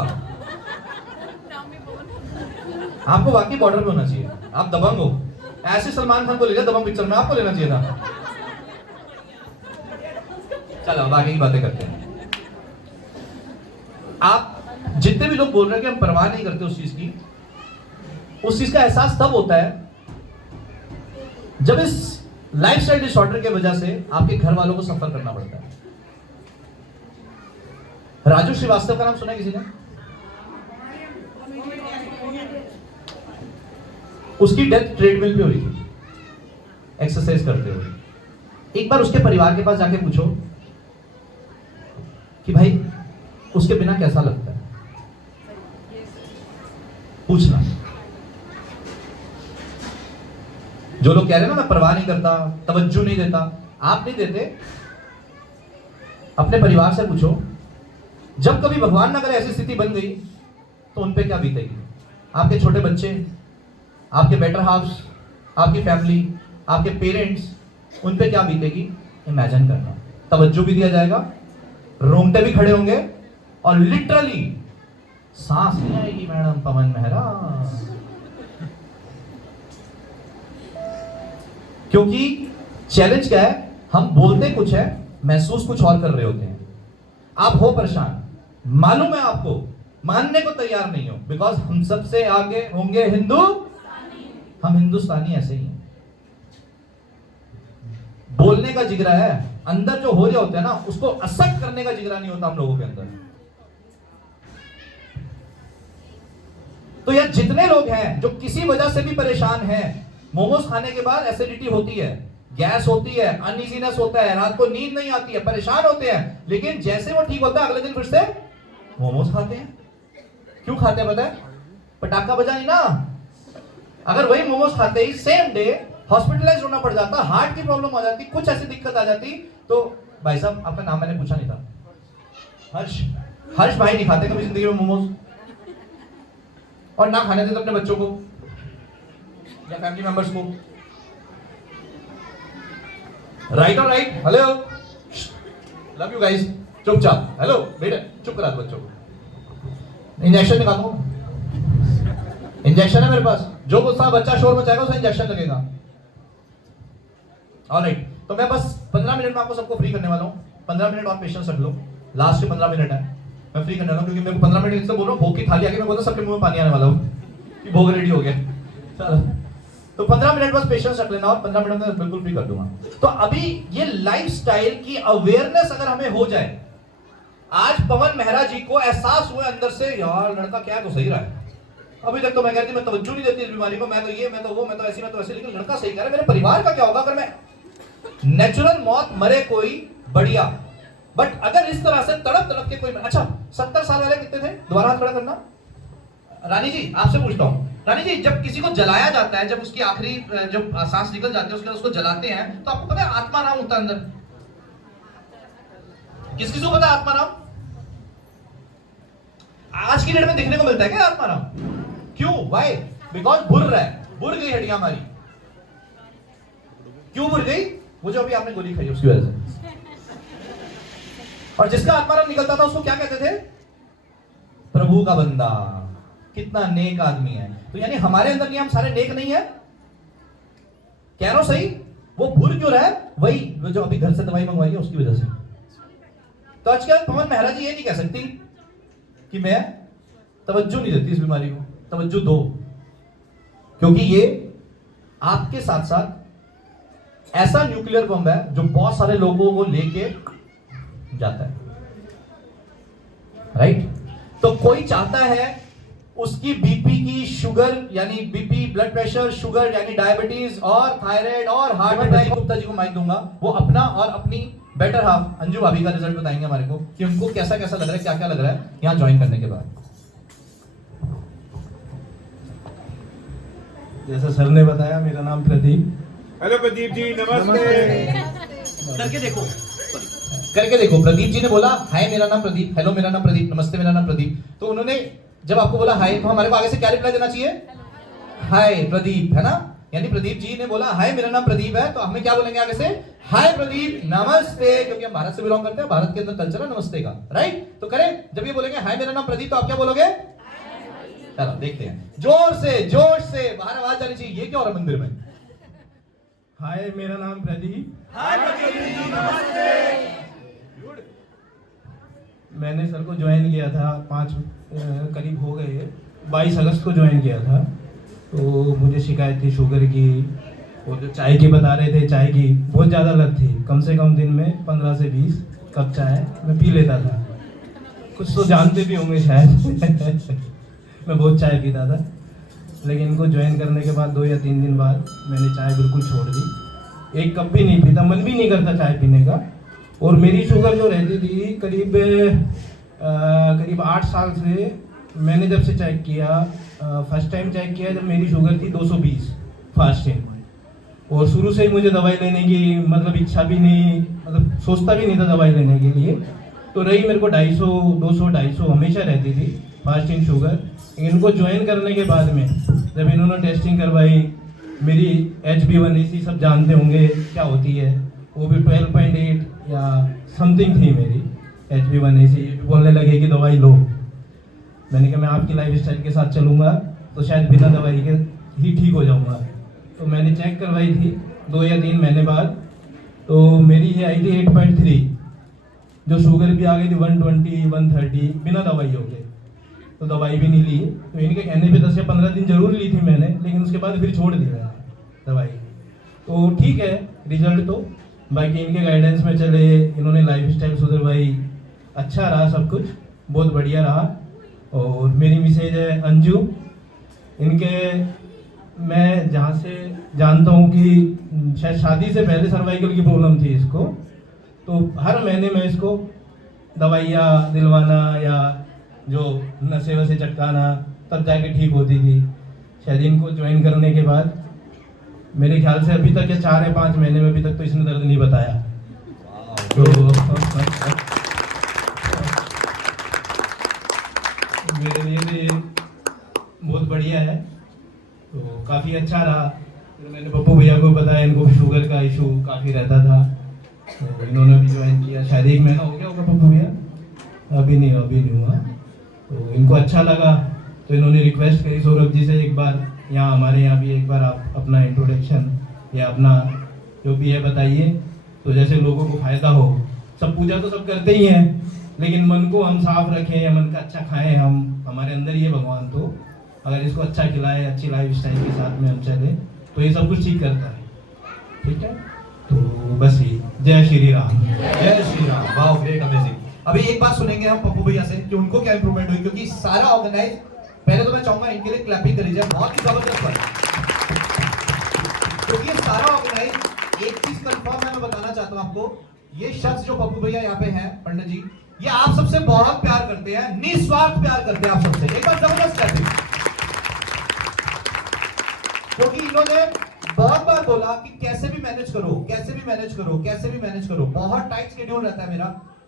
आपको वाकई बॉर्डर पे होना चाहिए, आप दबंग हो। ऐसे सलमान खान को ले लिया दबंग पिक्चर में, आपको लेना चाहिए था। चलो अब आगे की बातें करते हैं। आप जितने भी लोग बोल रहे हैं कि हम परवाह नहीं करते उस चीज का एहसास तब होता है जब इस लाइफस्टाइल डिसऑर्डर के वजह से आपके घर वालों को सफर करना पड़ता है। राजू श्रीवास्तव का नाम सुना है किसी ने? उसकी डेथ ट्रेडमिल पे हुई थी, एक्सरसाइज करते हुए। एक बार उसके परिवार के पास जाके पूछो कि भाई उसके बिना कैसा लगता है, पूछना। जो लोग कह रहे हैं ना मैं परवाह नहीं करता, तवज्जो नहीं देता, आप नहीं देते, अपने परिवार से पूछो जब कभी भगवान न करे ऐसी स्थिति बन गई तो उन पे क्या बीतेगी। आपके छोटे बच्चे, आपके बेटर हाफ्स, आपकी फैमिली, आपके पेरेंट्स, उन पे क्या बीतेगी इमेजिन करना। तवज्जो भी दिया जाएगा, रोंगटे भी खड़े होंगे और लिटरली सांस नहीं आएगी मैडम पवन मेहरा, क्योंकि चैलेंज क्या है, हम बोलते कुछ है, महसूस कुछ और कर रहे होते हैं। आप हो परेशान, मालूम है आपको, मानने को तैयार नहीं हो, बिकॉज हम सबसे आगे होंगे हिंदू, हम हिंदुस्तानी ऐसे ही हैं। बोलने का जिगरा है, अंदर जो हो रहे होते हैं ना उसको असर करने का जिगरा नहीं होता हम लोगों के अंदर। तो यार जितने लोग हैं जो किसी वजह से भी परेशान हैं, मोमोज खाने के बाद एसिडिटी होती है, गैस होती है, अनइजीनेस होता है, रात को नींद नहीं आती है, परेशान होते हैं, लेकिन जैसे वो ठीक होता है अगले दिन फिर से मोमोज खाते हैं। क्यों खाते हैं पता है? पटाखा बजा नहीं ना। अगर वही मोमोज खाते ही सेम डे हॉस्पिटलाइज होना पड़ जाता, हार्ट की प्रॉब्लम आ जाती, कुछ ऐसी दिक्कत आ जाती, तो भाई साहब आपका नाम मैंने पूछा नहीं था, हर्ष, हर्ष भाई नहीं खाते कभी जिंदगी में मोमोज, और ना खाने देते अपने बच्चों को या फैमिली मेंबर्स को। राइट और right? Hello, love you guys. चुपचाप हेलो बेटा, चुप करा बच्चों को। इंजेक्शन निकाल दो, इंजेक्शन है मेरे पास, जो गुस्सा बच्चा शोर मचाएगा उसे इंजेक्शन लगेगा। ऑलराइट, तो मैं बस 15 मिनट में आपको सबको फ्री करने वाला हूँ। 15 मिनट और पेशेंस रख लो, लास्ट के 15 मिनट है, मैं फ्री करने वाला हूँ, क्योंकि मेरे को 15 मिनट इससे बोल रहा हूँ, भोग की थाली आगे मैं बोलता सबके मुंह में पानी आने वाला हूँ कि भोग रेडी हो गया। चलो, तो 15 मिनट बस पेशेंस रख लेना और 15 मिनट में बिल्कुल फ्री कर दूंगा। तो अभी ये लाइफस्टाइल की अवेयरनेस अगर हमें हो जाए, आज पवन मेहरा जी को एहसास हुआ अंदर से, यार लड़का क्या है तो सही रहा है। अभी तक तो मैं कहती मैं तवज्जो नहीं देती इस बीमारी को, मैं तो ये, मैं तो वो, मैं तो ऐसी, मैं तो ऐसी, लेकिन लड़का सही कह रहा है। मेरे परिवार का क्या होगा अगर मैं नेचुरल मौत मरे कोई बढ़िया, बट अगर इस तरह से तड़प तड़प के कोई, अच्छा 70 साल वाले कितने थे, दोबारा हाथ खड़ा करना। रानी जी आपसे पूछता हूँ, रानी जी जब किसी को जलाया जाता है, जब उसकी आखिरी जब सांस निकल जाती है उसके बाद उसको जलाते हैं, तो आपको पता है आत्मा नाम होता है अंदर, किस किसी को पता है आत्मा नाम? आज की डेट में देखने को मिलता है क्या आत्मा नाम? क्यों? वाई? बिकॉज बुर रहा है, बुर गई हड्डियां हमारी। क्यों बुर गई? वो जो अभी आपने गोली खाई उसकी वजह से। और जिसका आत्मा नाम निकलता था उसको क्या कहते थे? प्रभु का बंदा, कितना नेक आदमी है। तो यानी हमारे अंदर नहीं, हम सारे नेक नहीं है? कह रहा हूं सही? वो भूल क्यों रहा है? वही जो अभी घर से दवाई मंगवाई है उसकी वजह से। तो आजकल पवन मेहरा जी ये नहीं कह सकती कि मैं तवज्जो नहीं देती इस बीमारी को, तवज्जो दो, क्योंकि ये आपके साथ साथ ऐसा न्यूक्लियर बम है जो बहुत सारे लोगों को लेके जाता है, राइट? तो कोई चाहता है उसकी बीपी की, शुगर यानी बीपी ब्लड प्रेशर, शुगर यानी डायबिटीज और थायराइड और हार्ट अटैक, गुप्ता जी को माइक दूंगा, वो अपना और अपनी बेटर हाफ अंजू भाभी का रिजल्ट बताएंगे हमारे को कि उनको कैसा कैसा लग रहा है, क्या क्या लग रहा है यहाँ ज्वाइन करने के बाद। जैसा सर ने बताया, मेरा नाम प्रदीप। हेलो प्रदीप जी, नमस्ते। करके देखो, करके देखो। प्रदीप जी ने बोला हाय मेरा नाम प्रदीप, हेलो मेरा नाम प्रदीप, नमस्ते मेरा नाम प्रदीप। तो उन्होंने जब आपको बोला हाय, तो हमारे को आगे से क्या रिप्लाई देना चाहिए? हाय प्रदीप, है ना? यानी प्रदीप जी ने बोला हाय मेरा नाम प्रदीप है, तो हमें क्या बोलेंगे आगे से? हाय प्रदीप, नमस्ते, क्योंकि हम भारत से बिलोंग करते हैं, भारत के अंदर कल्चर है नमस्ते का, राइट? तो करें, जब ये बोलेंगे हाय मेरा नाम प्रदीप, तो आप क्या बोलोगे? चलो देखते हैं, जोर से जोश से बाहर आवाज आनी चाहिए। ये क्या हो रहा है मंदिर में? हाय मेरा नाम प्रदीप। मैंने सर को ज्वाइन किया था 5 करीब हो गए, 22 अगस्त को ज्वाइन किया था। तो मुझे शिकायत थी शुगर की, और जो चाय की बता रहे थे, चाय की बहुत ज़्यादा लत थी। कम से कम दिन में 15 से 20 कप चाय मैं पी लेता था। कुछ तो जानते भी होंगे शायद मैं बहुत चाय पीता था। लेकिन इनको ज्वाइन करने के बाद 2 या 3 दिन बाद मैंने चाय बिल्कुल छोड़ दी, 1 कप भी नहीं पीता, मन भी नहीं करता चाय पीने का। और मेरी शुगर जो रहती थी करीब 8 साल से, मैंने जब से चेक किया, फर्स्ट टाइम चेक किया जब मेरी शुगर थी 220 फास्टिंग। और शुरू से ही मुझे दवाई लेने की मतलब इच्छा भी नहीं, मतलब सोचता भी नहीं था दवाई लेने के लिए। तो रही मेरे को 250 250 हमेशा रहती थी फास्टिंग शुगर। इनको ज्वाइन करने के बाद में जब इन्होंने टेस्टिंग करवाई, मेरी HB1AC सब जानते होंगे क्या होती है, वो भी 12.8 या समथिंग थी मेरी HB1AC। बोलने लगे कि दवाई लो। मैंने कहा मैं आपकी लाइफस्टाइल के साथ चलूँगा तो शायद बिना दवाई के ही ठीक हो जाऊँगा। तो मैंने चेक करवाई थी 2 या 3 महीने बाद, तो मेरी ये आई थी 8.3, जो शुगर भी आ गई थी 120 130 बिना दवाइयों के। तो दवाई भी नहीं ली, तो इनके कहने पे 10 या 15 दिन जरूर ली थी मैंने, लेकिन उसके बाद फिर छोड़ दिया दवाई। तो ठीक है रिजल्ट तो, बाकी इनके गाइडेंस में चले, इन्होंने लाइफस्टाइल सुधरवाई, अच्छा रहा सब कुछ, बहुत बढ़िया रहा। और मेरी मिसेज है अंजू, इनके मैं जहाँ से जानता हूँ कि शायद शादी से पहले सर्वाइकल की प्रॉब्लम थी इसको। तो हर महीने में इसको दवाइयाँ दिलवाना या जो नशे वसे चटकाना, तब जाके ठीक होती थी। शायद इनको ज्वाइन करने के बाद मेरे ख्याल से अभी तक या 4 या 5 महीने में अभी तक तो इसने दर्द नहीं बताया। तो मेरे लिए भी बहुत बढ़िया है, तो काफ़ी अच्छा रहा। फिर मैंने पप्पू भैया को बताया, इनको भी शुगर का इशू काफ़ी रहता था, तो इन्होंने भी ज्वाइन किया। शायद 1 महीना हो गया होगा पप्पू भैया, अभी नहीं हुआ। तो इनको अच्छा लगा, तो इन्होंने रिक्वेस्ट करी सौरभ जी से एक बार यहाँ हमारे यहाँ भी एक बार आप अपना इंट्रोडक्शन या अपना जो भी है बताइए, तो जैसे लोगों को फायदा हो। सब पूजा तो सब करते ही हैं, लेकिन मन को हम साफ रखें या मन का अच्छा खाएं, हम हमारे अंदर ही है भगवान। तो अगर इसको अच्छा खिलाए, अच्छी लाइफ स्टाइल के साथ में हम चले, तो ये सब कुछ ठीक करता है। ठीक है, तो बस ये जय श्री राम। जय Shri Ram. Wow, great, amazing. अभी एक बात सुनेंगे हम पप्पू भैया से कि उनको क्या इंप्रूवमेंट हुई, क्योंकि सारा ऑर्गेनाइज, पहले तो मैं चाहूंगा इनके लिए क्लैपिंग करी जाए, बहुत ही जबरदस्त बात। क्योंकि ये सारा ऑर्गेनाइज, एक चीज कंफर्म है मैं बताना चाहता हूं आपको ये शख्स जो पप्पू भैया यहाँ पे हैं, पंडित जी, ये आप सबसे बहुत प्यार करते हैं, निस्वार्थ प्यार करते हैं आप सबसे। एक बार जबरदस्त कहते हैं, क्योंकि इन्होंने बहुत बार बोला कि कैसे भी मैनेज करो, कैसे भी मैनेज करो, कैसे भी मैनेज करो। बहुत टाइट शेड्यूल रहता है मेरा,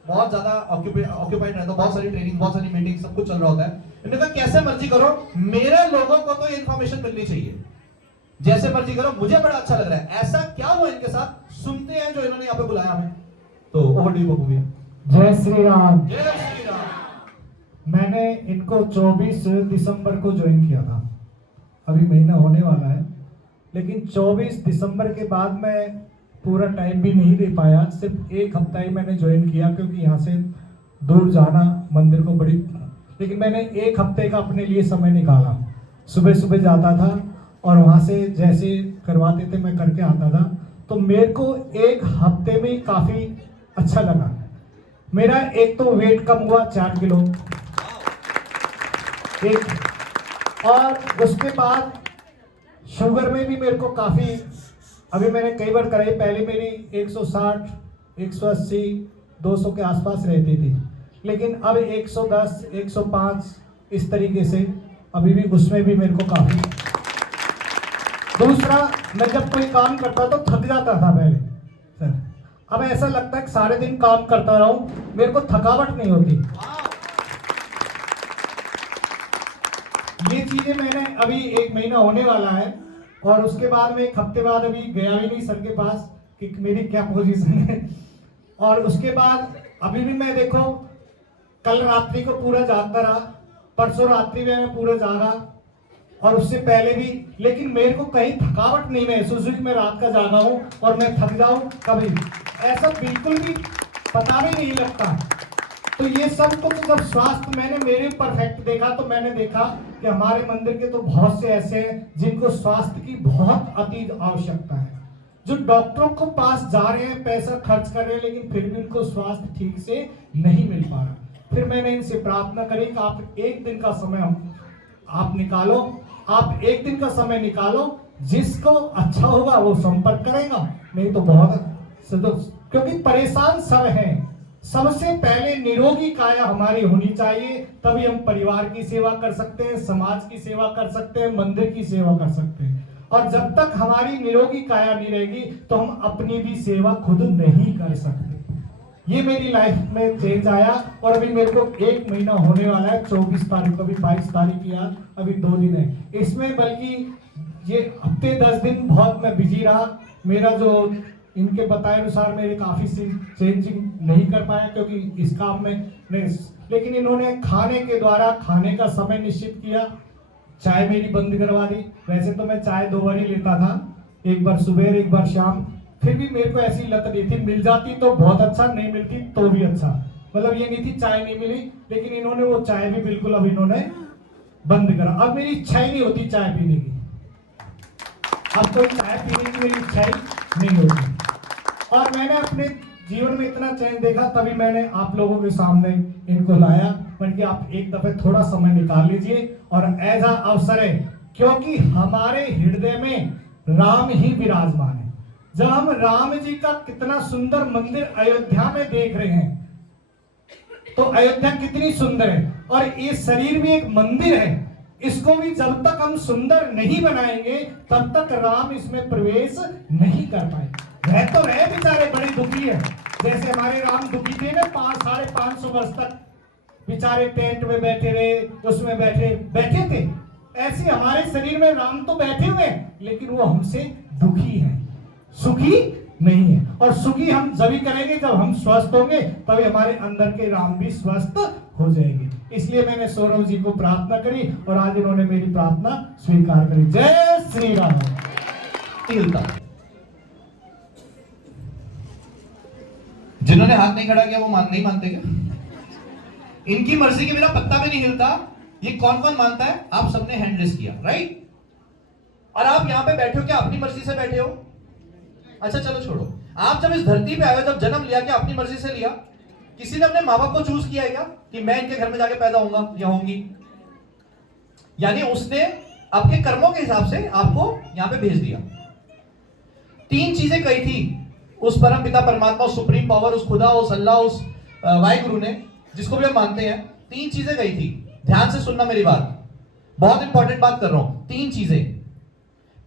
बहुत ज्यादा ऑक्यूपाइड रहता है, बहुत सारी ट्रेनिंग, बहुत सारी मीटिंग, सब कुछ चल रहा होता है। इन्होंने कहा कैसे मर्जी करो, मेरे लोगों को तो ये इन्फॉर्मेशन मिलनी चाहिए, जैसे मर्जी करो, मुझे बड़ा अच्छा लग रहा है। ऐसा क्या हुआ इनके साथ, सुनते हैं जो इन्होंने यहाँ पे बुलाया हमें। तो ओवर टू यू पप्पू भैया। जय श्री राम। जय श्री राम। मैंने इनको 24 दिसंबर को ज्वाइन किया था, अभी महीना होने वाला है, लेकिन 24 दिसंबर के बाद मैं पूरा टाइम भी नहीं दे पाया, सिर्फ एक हफ्ता ही मैंने ज्वाइन किया, क्योंकि यहाँ से दूर जाना मंदिर को बड़ी, लेकिन मैंने एक हफ्ते का अपने लिए समय निकाला। सुबह सुबह जाता था और वहाँ से जैसे करवाते थे मैं करके आता था, तो मेरे को एक हफ्ते में काफ़ी अच्छा लगा। मेरा एक तो वेट कम हुआ 4 किलो एक, और उसके बाद शुगर में भी मेरे को काफ़ी, अभी मैंने कई बार कराई, पहले मेरी 160, 180, 200 के आसपास रहती थी, लेकिन अब 110, 105 इस तरीके से, अभी भी उसमें भी मेरे को काफ़ी। दूसरा, मैं जब कोई काम करता तो थक जाता था पहले सर, अब ऐसा लगता है कि सारे दिन काम करता रहूं, मेरे को थकावट नहीं होती। ये चीजें मैंने अभी 1 महीना होने वाला है, और उसके बाद में 1 हफ्ते बाद अभी गया भी नहीं सर के पास कि मेरी क्या पोजीशन है। और उसके बाद अभी भी मैं देखो, कल रात्रि को पूरा जागता रहा, परसों रात्रि में मैं पूरा जागा, और उससे पहले भी, लेकिन मेरे को कहीं थकावट नहीं महसूस हुई कि मैं रात का जागा हूं और मैं थक जाऊं, कभी ऐसा बिल्कुल भी पता भी नहीं लगता। तो ये सब कुछ जब स्वास्थ्य मैंने मेरे परफेक्ट देखा, तो मैंने देखा कि हमारे मंदिर के तो बहुत से ऐसे हैं जिनको स्वास्थ्य की बहुत अति आवश्यकता है, जो डॉक्टरों को पास जा रहे हैं, पैसा खर्च कर रहे हैं, लेकिन फिर भी उनको स्वास्थ्य ठीक से नहीं मिल पा रहा। फिर मैंने इनसे प्रार्थना करी कि आप एक दिन का समय आप निकालो, आप एक दिन का समय निकालो, जिसको अच्छा होगा वो संपर्क करेगा, नहीं तो बहुत, क्योंकि परेशान सब हैं। सबसे पहले निरोगी काया हमारी होनी चाहिए, तभी हम परिवार की सेवा कर सकते हैं, समाज की सेवा कर सकते हैं, मंदिर की सेवा कर सकते हैं। और जब तक हमारी निरोगी काया नहीं रहेगी तो हम अपनी भी सेवा खुद नहीं कर सकते। ये मेरी लाइफ में चेंज आया, और अभी मेरे को 1 महीना होने वाला है, 24 तारीख को, अभी 22 तारीख की यार, अभी 2 दिन है इसमें, बल्कि ये हफ्ते 10 दिन बहुत मैं बिजी रहा। मेरा जो इनके बताए अनुसार मेरे काफ़ी चेंजिंग नहीं कर पाया, क्योंकि इस काम में नहीं, लेकिन इन्होंने खाने के द्वारा खाने का समय निश्चित किया, चाय मेरी बंद करवा दी। वैसे तो मैं चाय 2 बार ही लेता था, एक बार सुबह एक बार शाम, फिर भी मेरे को ऐसी लत नहीं थी, मिल जाती तो बहुत अच्छा, नहीं मिलती तो भी अच्छा, मतलब ये नहीं थी चाय नहीं मिली, लेकिन इन्होंने वो चाय भी बिल्कुल अब इन्होंने बंद करा। अब मेरी इच्छा ही नहीं होती चाय पीने की, अब तो चाय पीने की मेरी इच्छा ही नहीं होती। और मैंने अपने जीवन में इतना चेंज देखा, तभी मैंने आप लोगों के सामने इनको लाया, बल्कि आप एक दफे थोड़ा समय निकाल लीजिए, और ऐसा अवसर है क्योंकि हमारे हृदय में राम ही विराजमान है। जब हम राम जी का कितना सुंदर मंदिर अयोध्या में देख रहे हैं, तो अयोध्या कितनी सुंदर है, और ये शरीर भी एक मंदिर है, इसको भी जब तक हम सुंदर नहीं बनाएंगे तब तक राम इसमें प्रवेश नहीं कर पाएंगे। रह तो रहे बेचारे बड़े दुखी है, जैसे हमारे राम दुखी थे ना 500-550 वर्ष तक, बेचारे टेंट में बैठे रहे, उसमें बैठे थे, ऐसे हमारे शरीर में राम तो बैठे हुए, लेकिन वो हमसे दुखी है, सुखी नहीं है। और सुखी हम जब करेंगे जब हम स्वस्थ होंगे, तभी हमारे अंदर के राम भी स्वस्थ हो जाएंगे। इसलिए मैंने सौरव जी को प्रार्थना करी, और आज इन्होंने मेरी प्रार्थना स्वीकार करी। जय श्री राम। जिन्होंने हाथ नहीं खड़ा किया वो नहीं मानते क्या? इनकी मर्जी के बिना पत्ता भी नहीं हिलता, ये कौन कौन मानता है? आप सबने हैंड रेस किया, राइट? और आप यहां पे बैठे हो क्या अपनी मर्जी से बैठे हो? अच्छा चलो छोड़ो, आप जब इस धरती पे आए हो, जब जन्म लिया, क्या अपनी मर्जी से लिया? किसी ने अपने माँ बाप को चूज किया है क्या कि मैं इनके घर में जाके पैदा होऊंगा या होंगी? यानी उसने आपके कर्मों के हिसाब से आपको यहां पे भेज दिया। 3 चीजें कही थी उस परम पिता परमात्मा, उस सुप्रीम पावर, उस खुदा, उस अल्लाह, उस वाहिगुरु ने, जिसको भी हम मानते हैं, 3 चीजें कही थी। ध्यान से सुनना मेरी बात, बहुत इंपॉर्टेंट बात कर रहा हूं। 3 चीजें।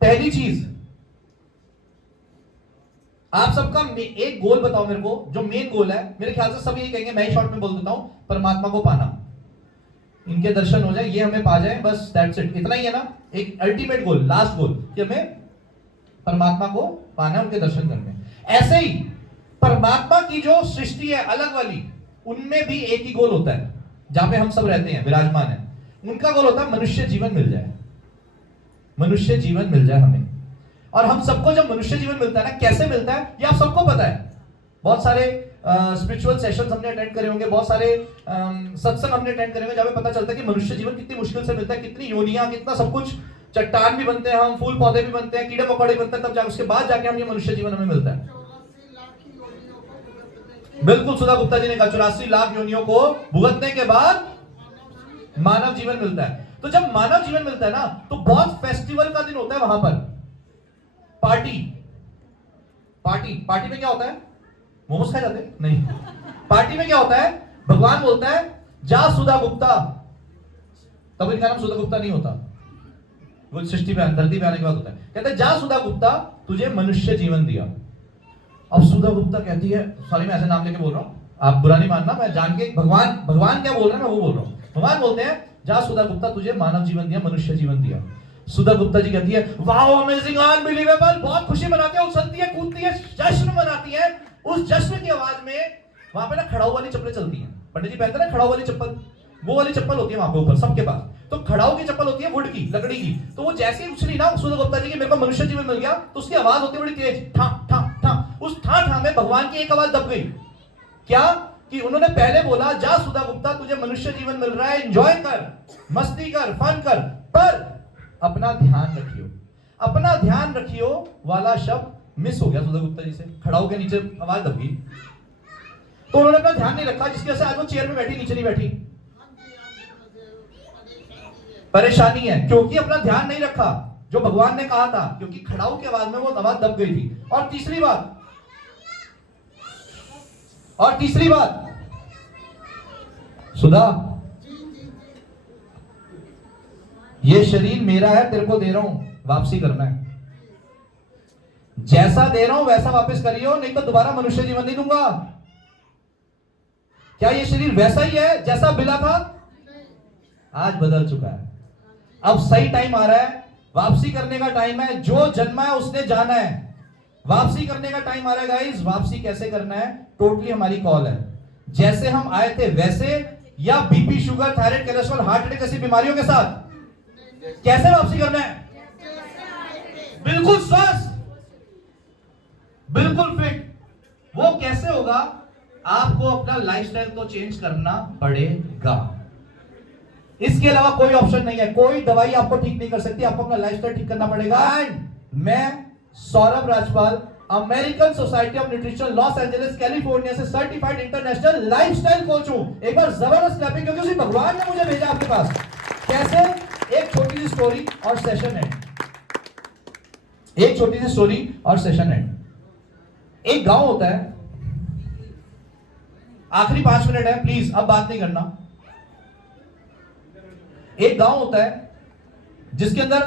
पहली चीज, आप सबका एक गोल बताओ मेरे को, जो मेन गोल है। मेरे ख्याल से सब यही कहेंगे, मैं ही शॉर्ट में बोल देता हूं, परमात्मा को पाना, इनके दर्शन हो जाए, ये हमें पा जाए, बस दैट्स इट। इतना ही है ना, एक अल्टीमेट गोल, लास्ट गोल, कि हमें परमात्मा को पाना, उनके दर्शन करने। ऐसे ही परमात्मा की जो सृष्टि है अलग वाली, उनमें भी एक ही गोल होता है, जहां पे हम सब रहते हैं, विराजमान है। उनका गोल होता है मनुष्य जीवन मिल जाए, मनुष्य जीवन मिल जाए हमें। और हम सबको जब मनुष्य जीवन मिलता है ना, कैसे मिलता है ये आप सबको पता है। बहुत सारे स्पिरिचुअल सेशंस हमने अटेंड करे होंगे, बहुत सारे सत्संग हमने अटेंड करे होंगे, जहां पे पता चलता है कि मनुष्य जीवन कितनी मुश्किल से मिलता है, कितनी योनियां, कितना सब कुछ, चट्टान भी बनते हैं हम, फूल पौधे भी बनते हैं, कीड़े मकोड़े भी बनते हैं, तब जाकर उसके बाद जाके हम ये मनुष्य जीवन हमें मिलता है। 84 लाख योनियों को भुगतने के बिल्कुल, सुधा गुप्ता जी ने कहा 84 लाख योनियों को भुगतने के बाद मानव जीवन मिलता है। तो जब मानव जीवन मिलता है ना, तो बहुत फेस्टिवल का दिन होता है वहां पर, पार्टी। पार्टी में क्या होता है? मोमोज खाए जाते हैं? नहीं। पार्टी में क्या होता है? भगवान बोलता है जा सुधा गुप्ता, तब इनका नाम सुधा गुप्ता नहीं होता, वो सृष्टि पे, धरती पे आने के बाद होता है। कहते हैं जा सुधा गुप्ता, तुझे मनुष्य जीवन दिया। अब सुधा गुप्ता कहती है, सॉरी मैं ऐसे नाम लेके बोल रहा हूं, आप बुरा नहीं मानना, मैं जान के, भगवान क्या बोल रहे हैं मैं वो बोल रहा हूं। भगवान बोलते हैं जा सुधा गुप्ता, तुझे मानव जीवन दिया, मनुष्य जीवन दिया। सुधा गुप्ता जी कहती है वाओ अमेजिंग, अनबिलीवेबल, बहुत खुशी मनाती है, उछलती है, कूदती है, जश्न मनाती है। उस जश्न की आवाज में वहां पे ना खड़ाऊ वाली चप्पलें चलती हैं, पंडित जी पहनते हैं ना खड़ाऊ वाली चप्पल, वो वाली चप्पल होती है वहां पे ऊपर सबके पास। तो खड़ाऊ की चप्पल होती है वुड की, लकड़ी की। तो वो जैसे ही उछली ना सुधा गुप्ता जी की, मेरे को मनुष्य जीवन मिल गया, तो उसकी आवाज होती है बड़ी तेज, ठा ठा ठा। उस ठा ठा में भगवान की एक आवाज दब गई। क्या? कि उन्होंने पहले बोला जा सुधा गुप्ता, तुझे मनुष्य जीवन मिल रहा है, एंजॉय कर, मस्ती कर, फन कर, पर अपना ध्यान रखियो, अपना ध्यान रखियो वाला शब्द मिस हो गया सुधा गुप्ता जी से, खड़ाऊ के नीचे आवाज दब गई। तो उन्होंने अपना ध्यान नहीं रखा, जिसकी वजह से आज वो चेयर में बैठी, नीचे नहीं बैठी। परेशानी है क्योंकि अपना ध्यान नहीं रखा जो भगवान ने कहा था, क्योंकि खड़ाऊ की आवाज में वो आवाज दब गई थी। और तीसरी बात, सुधा, ये शरीर मेरा है, तेरे को दे रहा हूं, वापसी करना है, जैसा दे रहा हूं वैसा वापस करियो, नहीं तो दोबारा मनुष्य जीवन नहीं दूंगा। क्या ये शरीर वैसा ही है जैसा मिला था? आज बदल चुका है, अब सही टाइम आ रहा है, वापसी करने का टाइम है। जो जन्मा है उसने जाना है, वापसी करने का टाइम आ रहा है गाइस। वापसी कैसे करना है टोटली हमारी कॉल है, जैसे हम आए थे वैसे, या BP, sugar, thyroid, cholesterol, heart attack जैसी बीमारियों के साथ कैसे वापसी करना है? बिल्कुल स्वस्थ, बिल्कुल फिट। वो कैसे होगा? आपको अपना लाइफस्टाइल तो चेंज करना पड़ेगा, इसके अलावा कोई ऑप्शन नहीं है। कोई दवाई आपको ठीक नहीं कर सकती, आपको अपना लाइफस्टाइल ठीक करना पड़ेगा। एंड मैं Saurabh Rajpal, American society of nutrition, Los Angeles, California से सर्टिफाइड इंटरनेशनल लाइफस्टाइल कोच हूं। एक बार जबरदस्त क्लैपिंग, क्योंकि उसी भगवान ने मुझे भेजा आपके पास। कैसे? एक छोटी सी स्टोरी और सेशन है, एक छोटी सी स्टोरी और सेशन है। एक गांव होता है, आखिरी 5 मिनट है प्लीज, अब बात नहीं करना। एक गांव होता है जिसके अंदर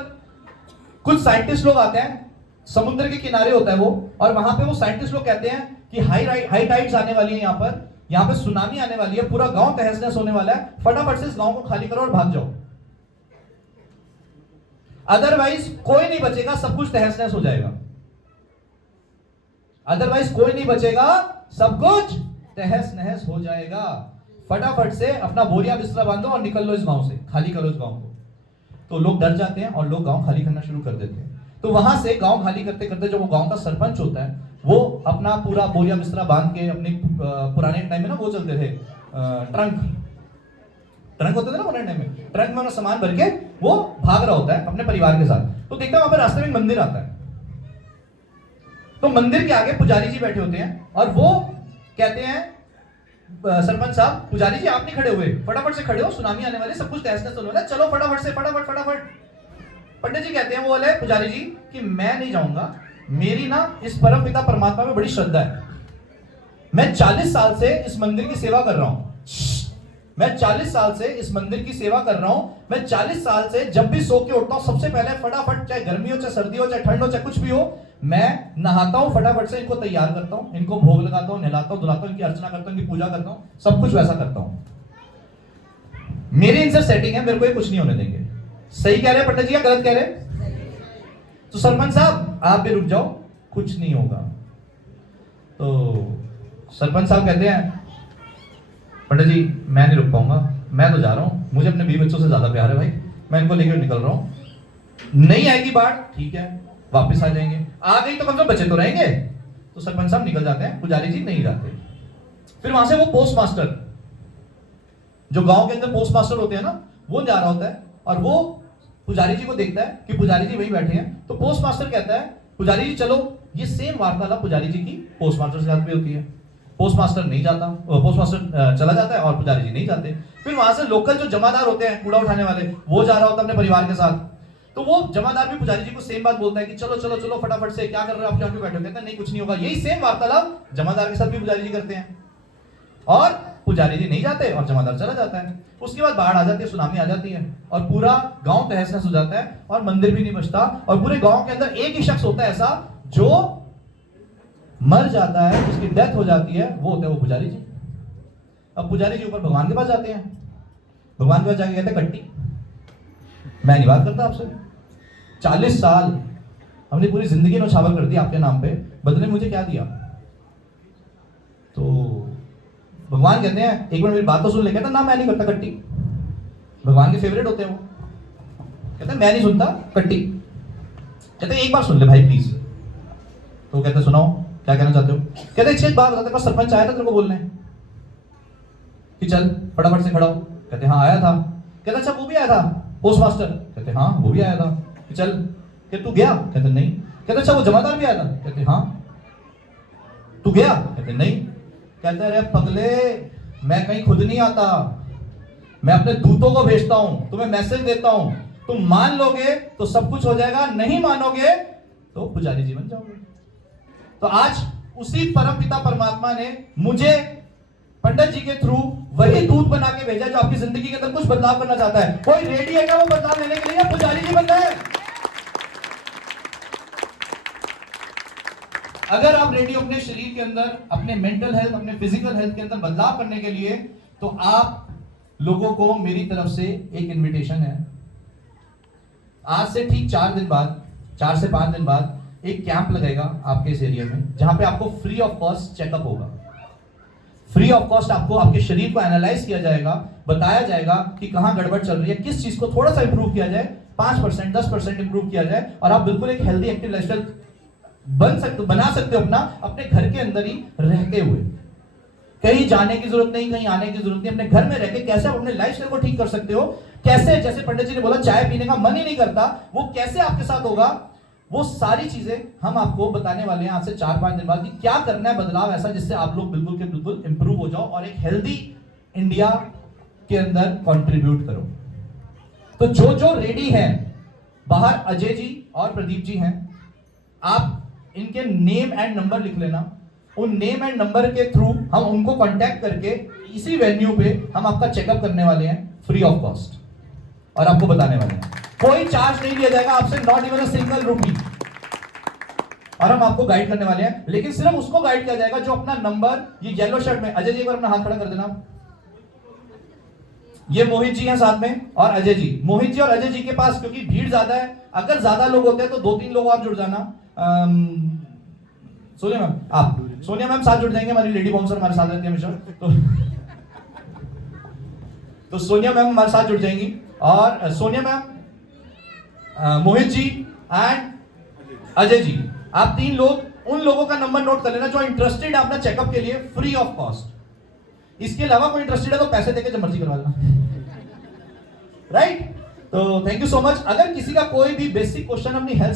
कुछ साइंटिस्ट लोग आते हैं, समुद्र के किनारे होता है वो, और वहां पे वो साइंटिस्ट लोग कहते हैं कि हाई टाइड्स आने वाली है, यहाँ पे सुनामी आने वाली है, पूरा गांव तहस नहस होने वाला है, फटाफट से इस गांव को खाली करो और भाग जाओ, अदरवाइज कोई नहीं बचेगा, सब कुछ तहस नहस हो जाएगा। अदरवाइज कोई नहीं बचेगा, सब कुछ तहस नहस हो जाएगा। फटाफट से अपना बोरिया बिस्तरा बांधो और निकल लो इस गांव से, खाली करो इस गांव को। तो लोग डर जाते हैं और लोग गांव खाली करना शुरू कर देते हैं। तो वहां से गांव खाली करते करते जो वो गांव का सरपंच होता है, वो अपना पूरा बोरिया बिस्तरा बांध के, अपने पुराने टाइम में ना वो चलते थे ट्रंक होते थे ना पुराने टाइम में, ट्रंक में अपना सामान भर के वो भाग रहा होता है अपने परिवार के साथ। तो देखता है वहां पर रास्ते में एक मंदिर आता है, तो मंदिर के आगे पुजारी जी बैठे होते हैं और वो कहते हैं सरपंच साहब, पुजारी जी आप नहीं खड़े हुए, फटाफट से खड़े हो, सुनामी आने वाली, सब कुछ तहस नहस होने वाला, चलो फटाफट से, फटाफट। पंडित जी कहते हैं वो वाले पुजारी जी कि मैं नहीं जाऊंगा, मेरी ना इस परम पिता परमात्मा में बड़ी श्रद्धा है। मैं 40 साल से इस मंदिर की सेवा कर रहा हूं। मैं 40 साल से इस मंदिर की सेवा कर रहा हूं। मैं 40 साल से जब भी सो के उठता हूं, सबसे पहले फटाफट, चाहे गर्मी हो, चाहे सर्दी हो, चाहे ठंड हो, चाहे कुछ भी हो, मैं नहाता हूं, फटाफट से इनको तैयार करता हूं, इनको भोग लगाता हूं, नहलाता हूं, धुलाता हूं, इनकी अर्चना करता हूं, इनकी पूजा करता हूं, सब कुछ वैसा करता हूं। मेरी इनसे सेटिंग है, मेरे को ये कुछ नहीं होने देंगे। सही कह रहे हैं पंडित जी या गलत कह रहे हैं? तो सरपंच साहब आप भी रुक जाओ, कुछ नहीं होगा। तो सरपंच साहब कहते हैं पंडित जी मैं नहीं रुक पाऊंगा, मैं तो जा रहा हूं, मुझे अपने 20 बच्चों से ज्यादा प्यार है भाई, मैं इनको लेकर निकल रहा हूं। नहीं आएगी बात, ठीक है, वापस आ जाएंगे। आ गई तो कम से कम बच्चे तो रहेंगे। तो सरपंच साहब निकल जाते हैं, पुजारी जी नहीं जाते। फिर वहां से वो पोस्ट मास्टर, जो गांव के अंदर पोस्ट मास्टर होते हैं ना, वो जा रहा होता है और वो पुजारी जी को देखता है कि पुजारी जी वहीं बैठे हैं। तो पोस्ट मास्टर कहता है पुजारी जी चलो। ये सेम वार्तालाप पुजारी जी की पोस्ट मास्टर के साथ भी होती है। पोस्ट मास्टर नहीं जाता, पोस्ट मास्टर चला जाता है और पुजारी जी नहीं जाते। फिर वहां से लोकल जो जमादार होते हैं, कूड़ा उठाने वाले, वो जा रहा होता है अपने परिवार के साथ। तो वो जमादार भी पुजारी जी को सेम बात बोलता है कि चलो चलो चलो फटाफट से, क्या कर रहे हो आप, यहाँ क्यों बैठे हो? कहते हैं नहीं कुछ नहीं होगा। यही सेम वार्तालाप जमादार के साथ भी पुजारी जी करते हैं और पुजारी जी नहीं जाते और जमादार चला जाता है। उसके बाद बाढ़ आ जाती है, सुनामी आ जाती है और पूरा गांव तहस नहस हो जाता है और मंदिर भी नहीं बचता। और पूरे गांव के अंदर एक ही शख्स होता है ऐसा जो मर जाता है, जिसकी डेथ हो जाती है, वो होता है वो पुजारी जी। अब पुजारी जी ऊपर भगवान के पास जाते हैं। भगवान के पास जाके कहते हैं कट्टी मैं नहीं बात करता आपसे, 40 साल हमने पूरी जिंदगी नौछावर कर दी आपके नाम पे, बदले में मुझे क्या दिया? तो भगवान कहते हैं एक बार मेरी बात तो सुन ले। कहता ना मैं नहीं करता कट्टी। भगवान के फेवरेट होते हैं वो। कहते मैं नहीं सुनता कट्टी। कहते एक बार सुन ले भाई प्लीज। तो कहते सुनाओ क्या कहना चाहते हो? कहते एक बात बता, तेरे पास सरपंच आया था तेरे को बोलने कि चल फटाफट से खड़ा हो? कहते हाँ आया था। कहते अच्छा वो भी आया था पोस्ट मास्टर? कहते हाँ वो भी आया था। कि चल कहते तू गया? कहते नहीं। कहते अच्छा वो जमादार भी आया था? कहते हाँ। तू गया? कहते नहीं। कहते अरे पगले मैं कहीं खुद नहीं आता, मैं अपने दूतों को भेजता हूं, तुम्हें मैसेज देता हूं, तुम मान लोगे तो सब कुछ हो जाएगा, नहीं मानोगे तो पुजारी जी बन जाओगे। तो आज उसी परम पिता परमात्मा ने मुझे पंडित जी के थ्रू वही दूत बना के भेजा जो आपकी जिंदगी के अंदर कुछ बदलाव करना चाहता है। कोई रेडी है क्या वो बदलाव लेने के लिए? पुजारी जी बनना है। अगर आप रेडी अपने शरीर के अंदर, अपने मेंटल हेल्थ, अपने फिजिकल हेल्थ के अंदर बदलाव करने के लिए, तो आप लोगों को मेरी तरफ से एक इनविटेशन है। आज से ठीक 4 दिन बाद, 4 से 5 दिन बाद एक कैंप लगेगा आपके इस एरिया में, जहां पे आपको फ्री ऑफ कॉस्ट चेकअप होगा। फ्री ऑफ कॉस्ट आपको आपके शरीर को एनालाइज किया जाएगा, बताया जाएगा कि कहां गड़बड़ चल रही है, किस चीज को थोड़ा सा इंप्रूव किया जाए, 5% 10% इंप्रूव किया जाए और आप बिल्कुल एक हेल्दी एक्टिव लाइफस्टाइल बना सकते हो अपने घर के अंदर ही रहते हुए। कहीं जाने की जरूरत नहीं, कहीं आने की जरूरत नहीं। अपने घर में रहकर कैसे आप अपने लाइफस्टाइल को ठीक कर सकते हो, कैसे, जैसे पंडित जी ने बोला चाय पीने का मन ही नहीं करता, वो कैसे आपके साथ होगा, वो सारी चीजें हम आपको बताने वाले हैं आज से 4-5 दिन बाद कि क्या करना है बदलाव ऐसा जिससे आप लोग बिल्कुल के बिल्कुल इंप्रूव हो जाओ और एक हेल्दी इंडिया के अंदर कंट्रीब्यूट करो। तो जो जो रेडी हैं, बाहर अजय जी और प्रदीप जी हैं, आप इनके नेम एंड नंबर लिख लेना। उन नेम एंड नंबर के थ्रू हम उनको कांटेक्ट करके इसी वेन्यू पे हम आपका चेकअप करने वाले हैं फ्री ऑफ कॉस्ट और आपको बताने वाले हैं। कोई चार्ज नहीं लिया जाएगा आपसे, not even a single rupee. और हम आपको गाइड करने वाले हैं, लेकिन सिर्फ उसको गाइड किया जाएगा जो अपना नंबर, ये येलो शर्ट में, अजय जी एक बार अपना हाथ खड़ा कर देना। ये मोहित जी हैं साथ में और अजय जी। मोहित जी और अजय जी के पास क्योंकि भीड़ ज्यादा है, अगर ज्यादा लोग होते हैं तो 2-3 लोग और जुड़ जाना। सोनिया मैम, आप सोनिया मैम साथ जुड़ जाएंगे, हमारी लेडी बाउंसर हमारे साथ रहती है हमेशा। तो सोनिया मैम हमारे साथ जुड़ जाएंगी और सोनिया मैम, मोहित जी एंड अजय जी, आप 3 लोग, उन लोगों का नंबर नोट कर लेना जो इंटरेस्टेड है अपना चेकअप के लिए फ्री ऑफ कॉस्ट। इसके अलावा कोई इंटरेस्टेड है तो पैसे देके जब मर्जी करवा लेना, राइट? तो थैंक यू सो मच। अगर किसी का कोई भी बेसिक क्वेश्चन अपनी हेल्थ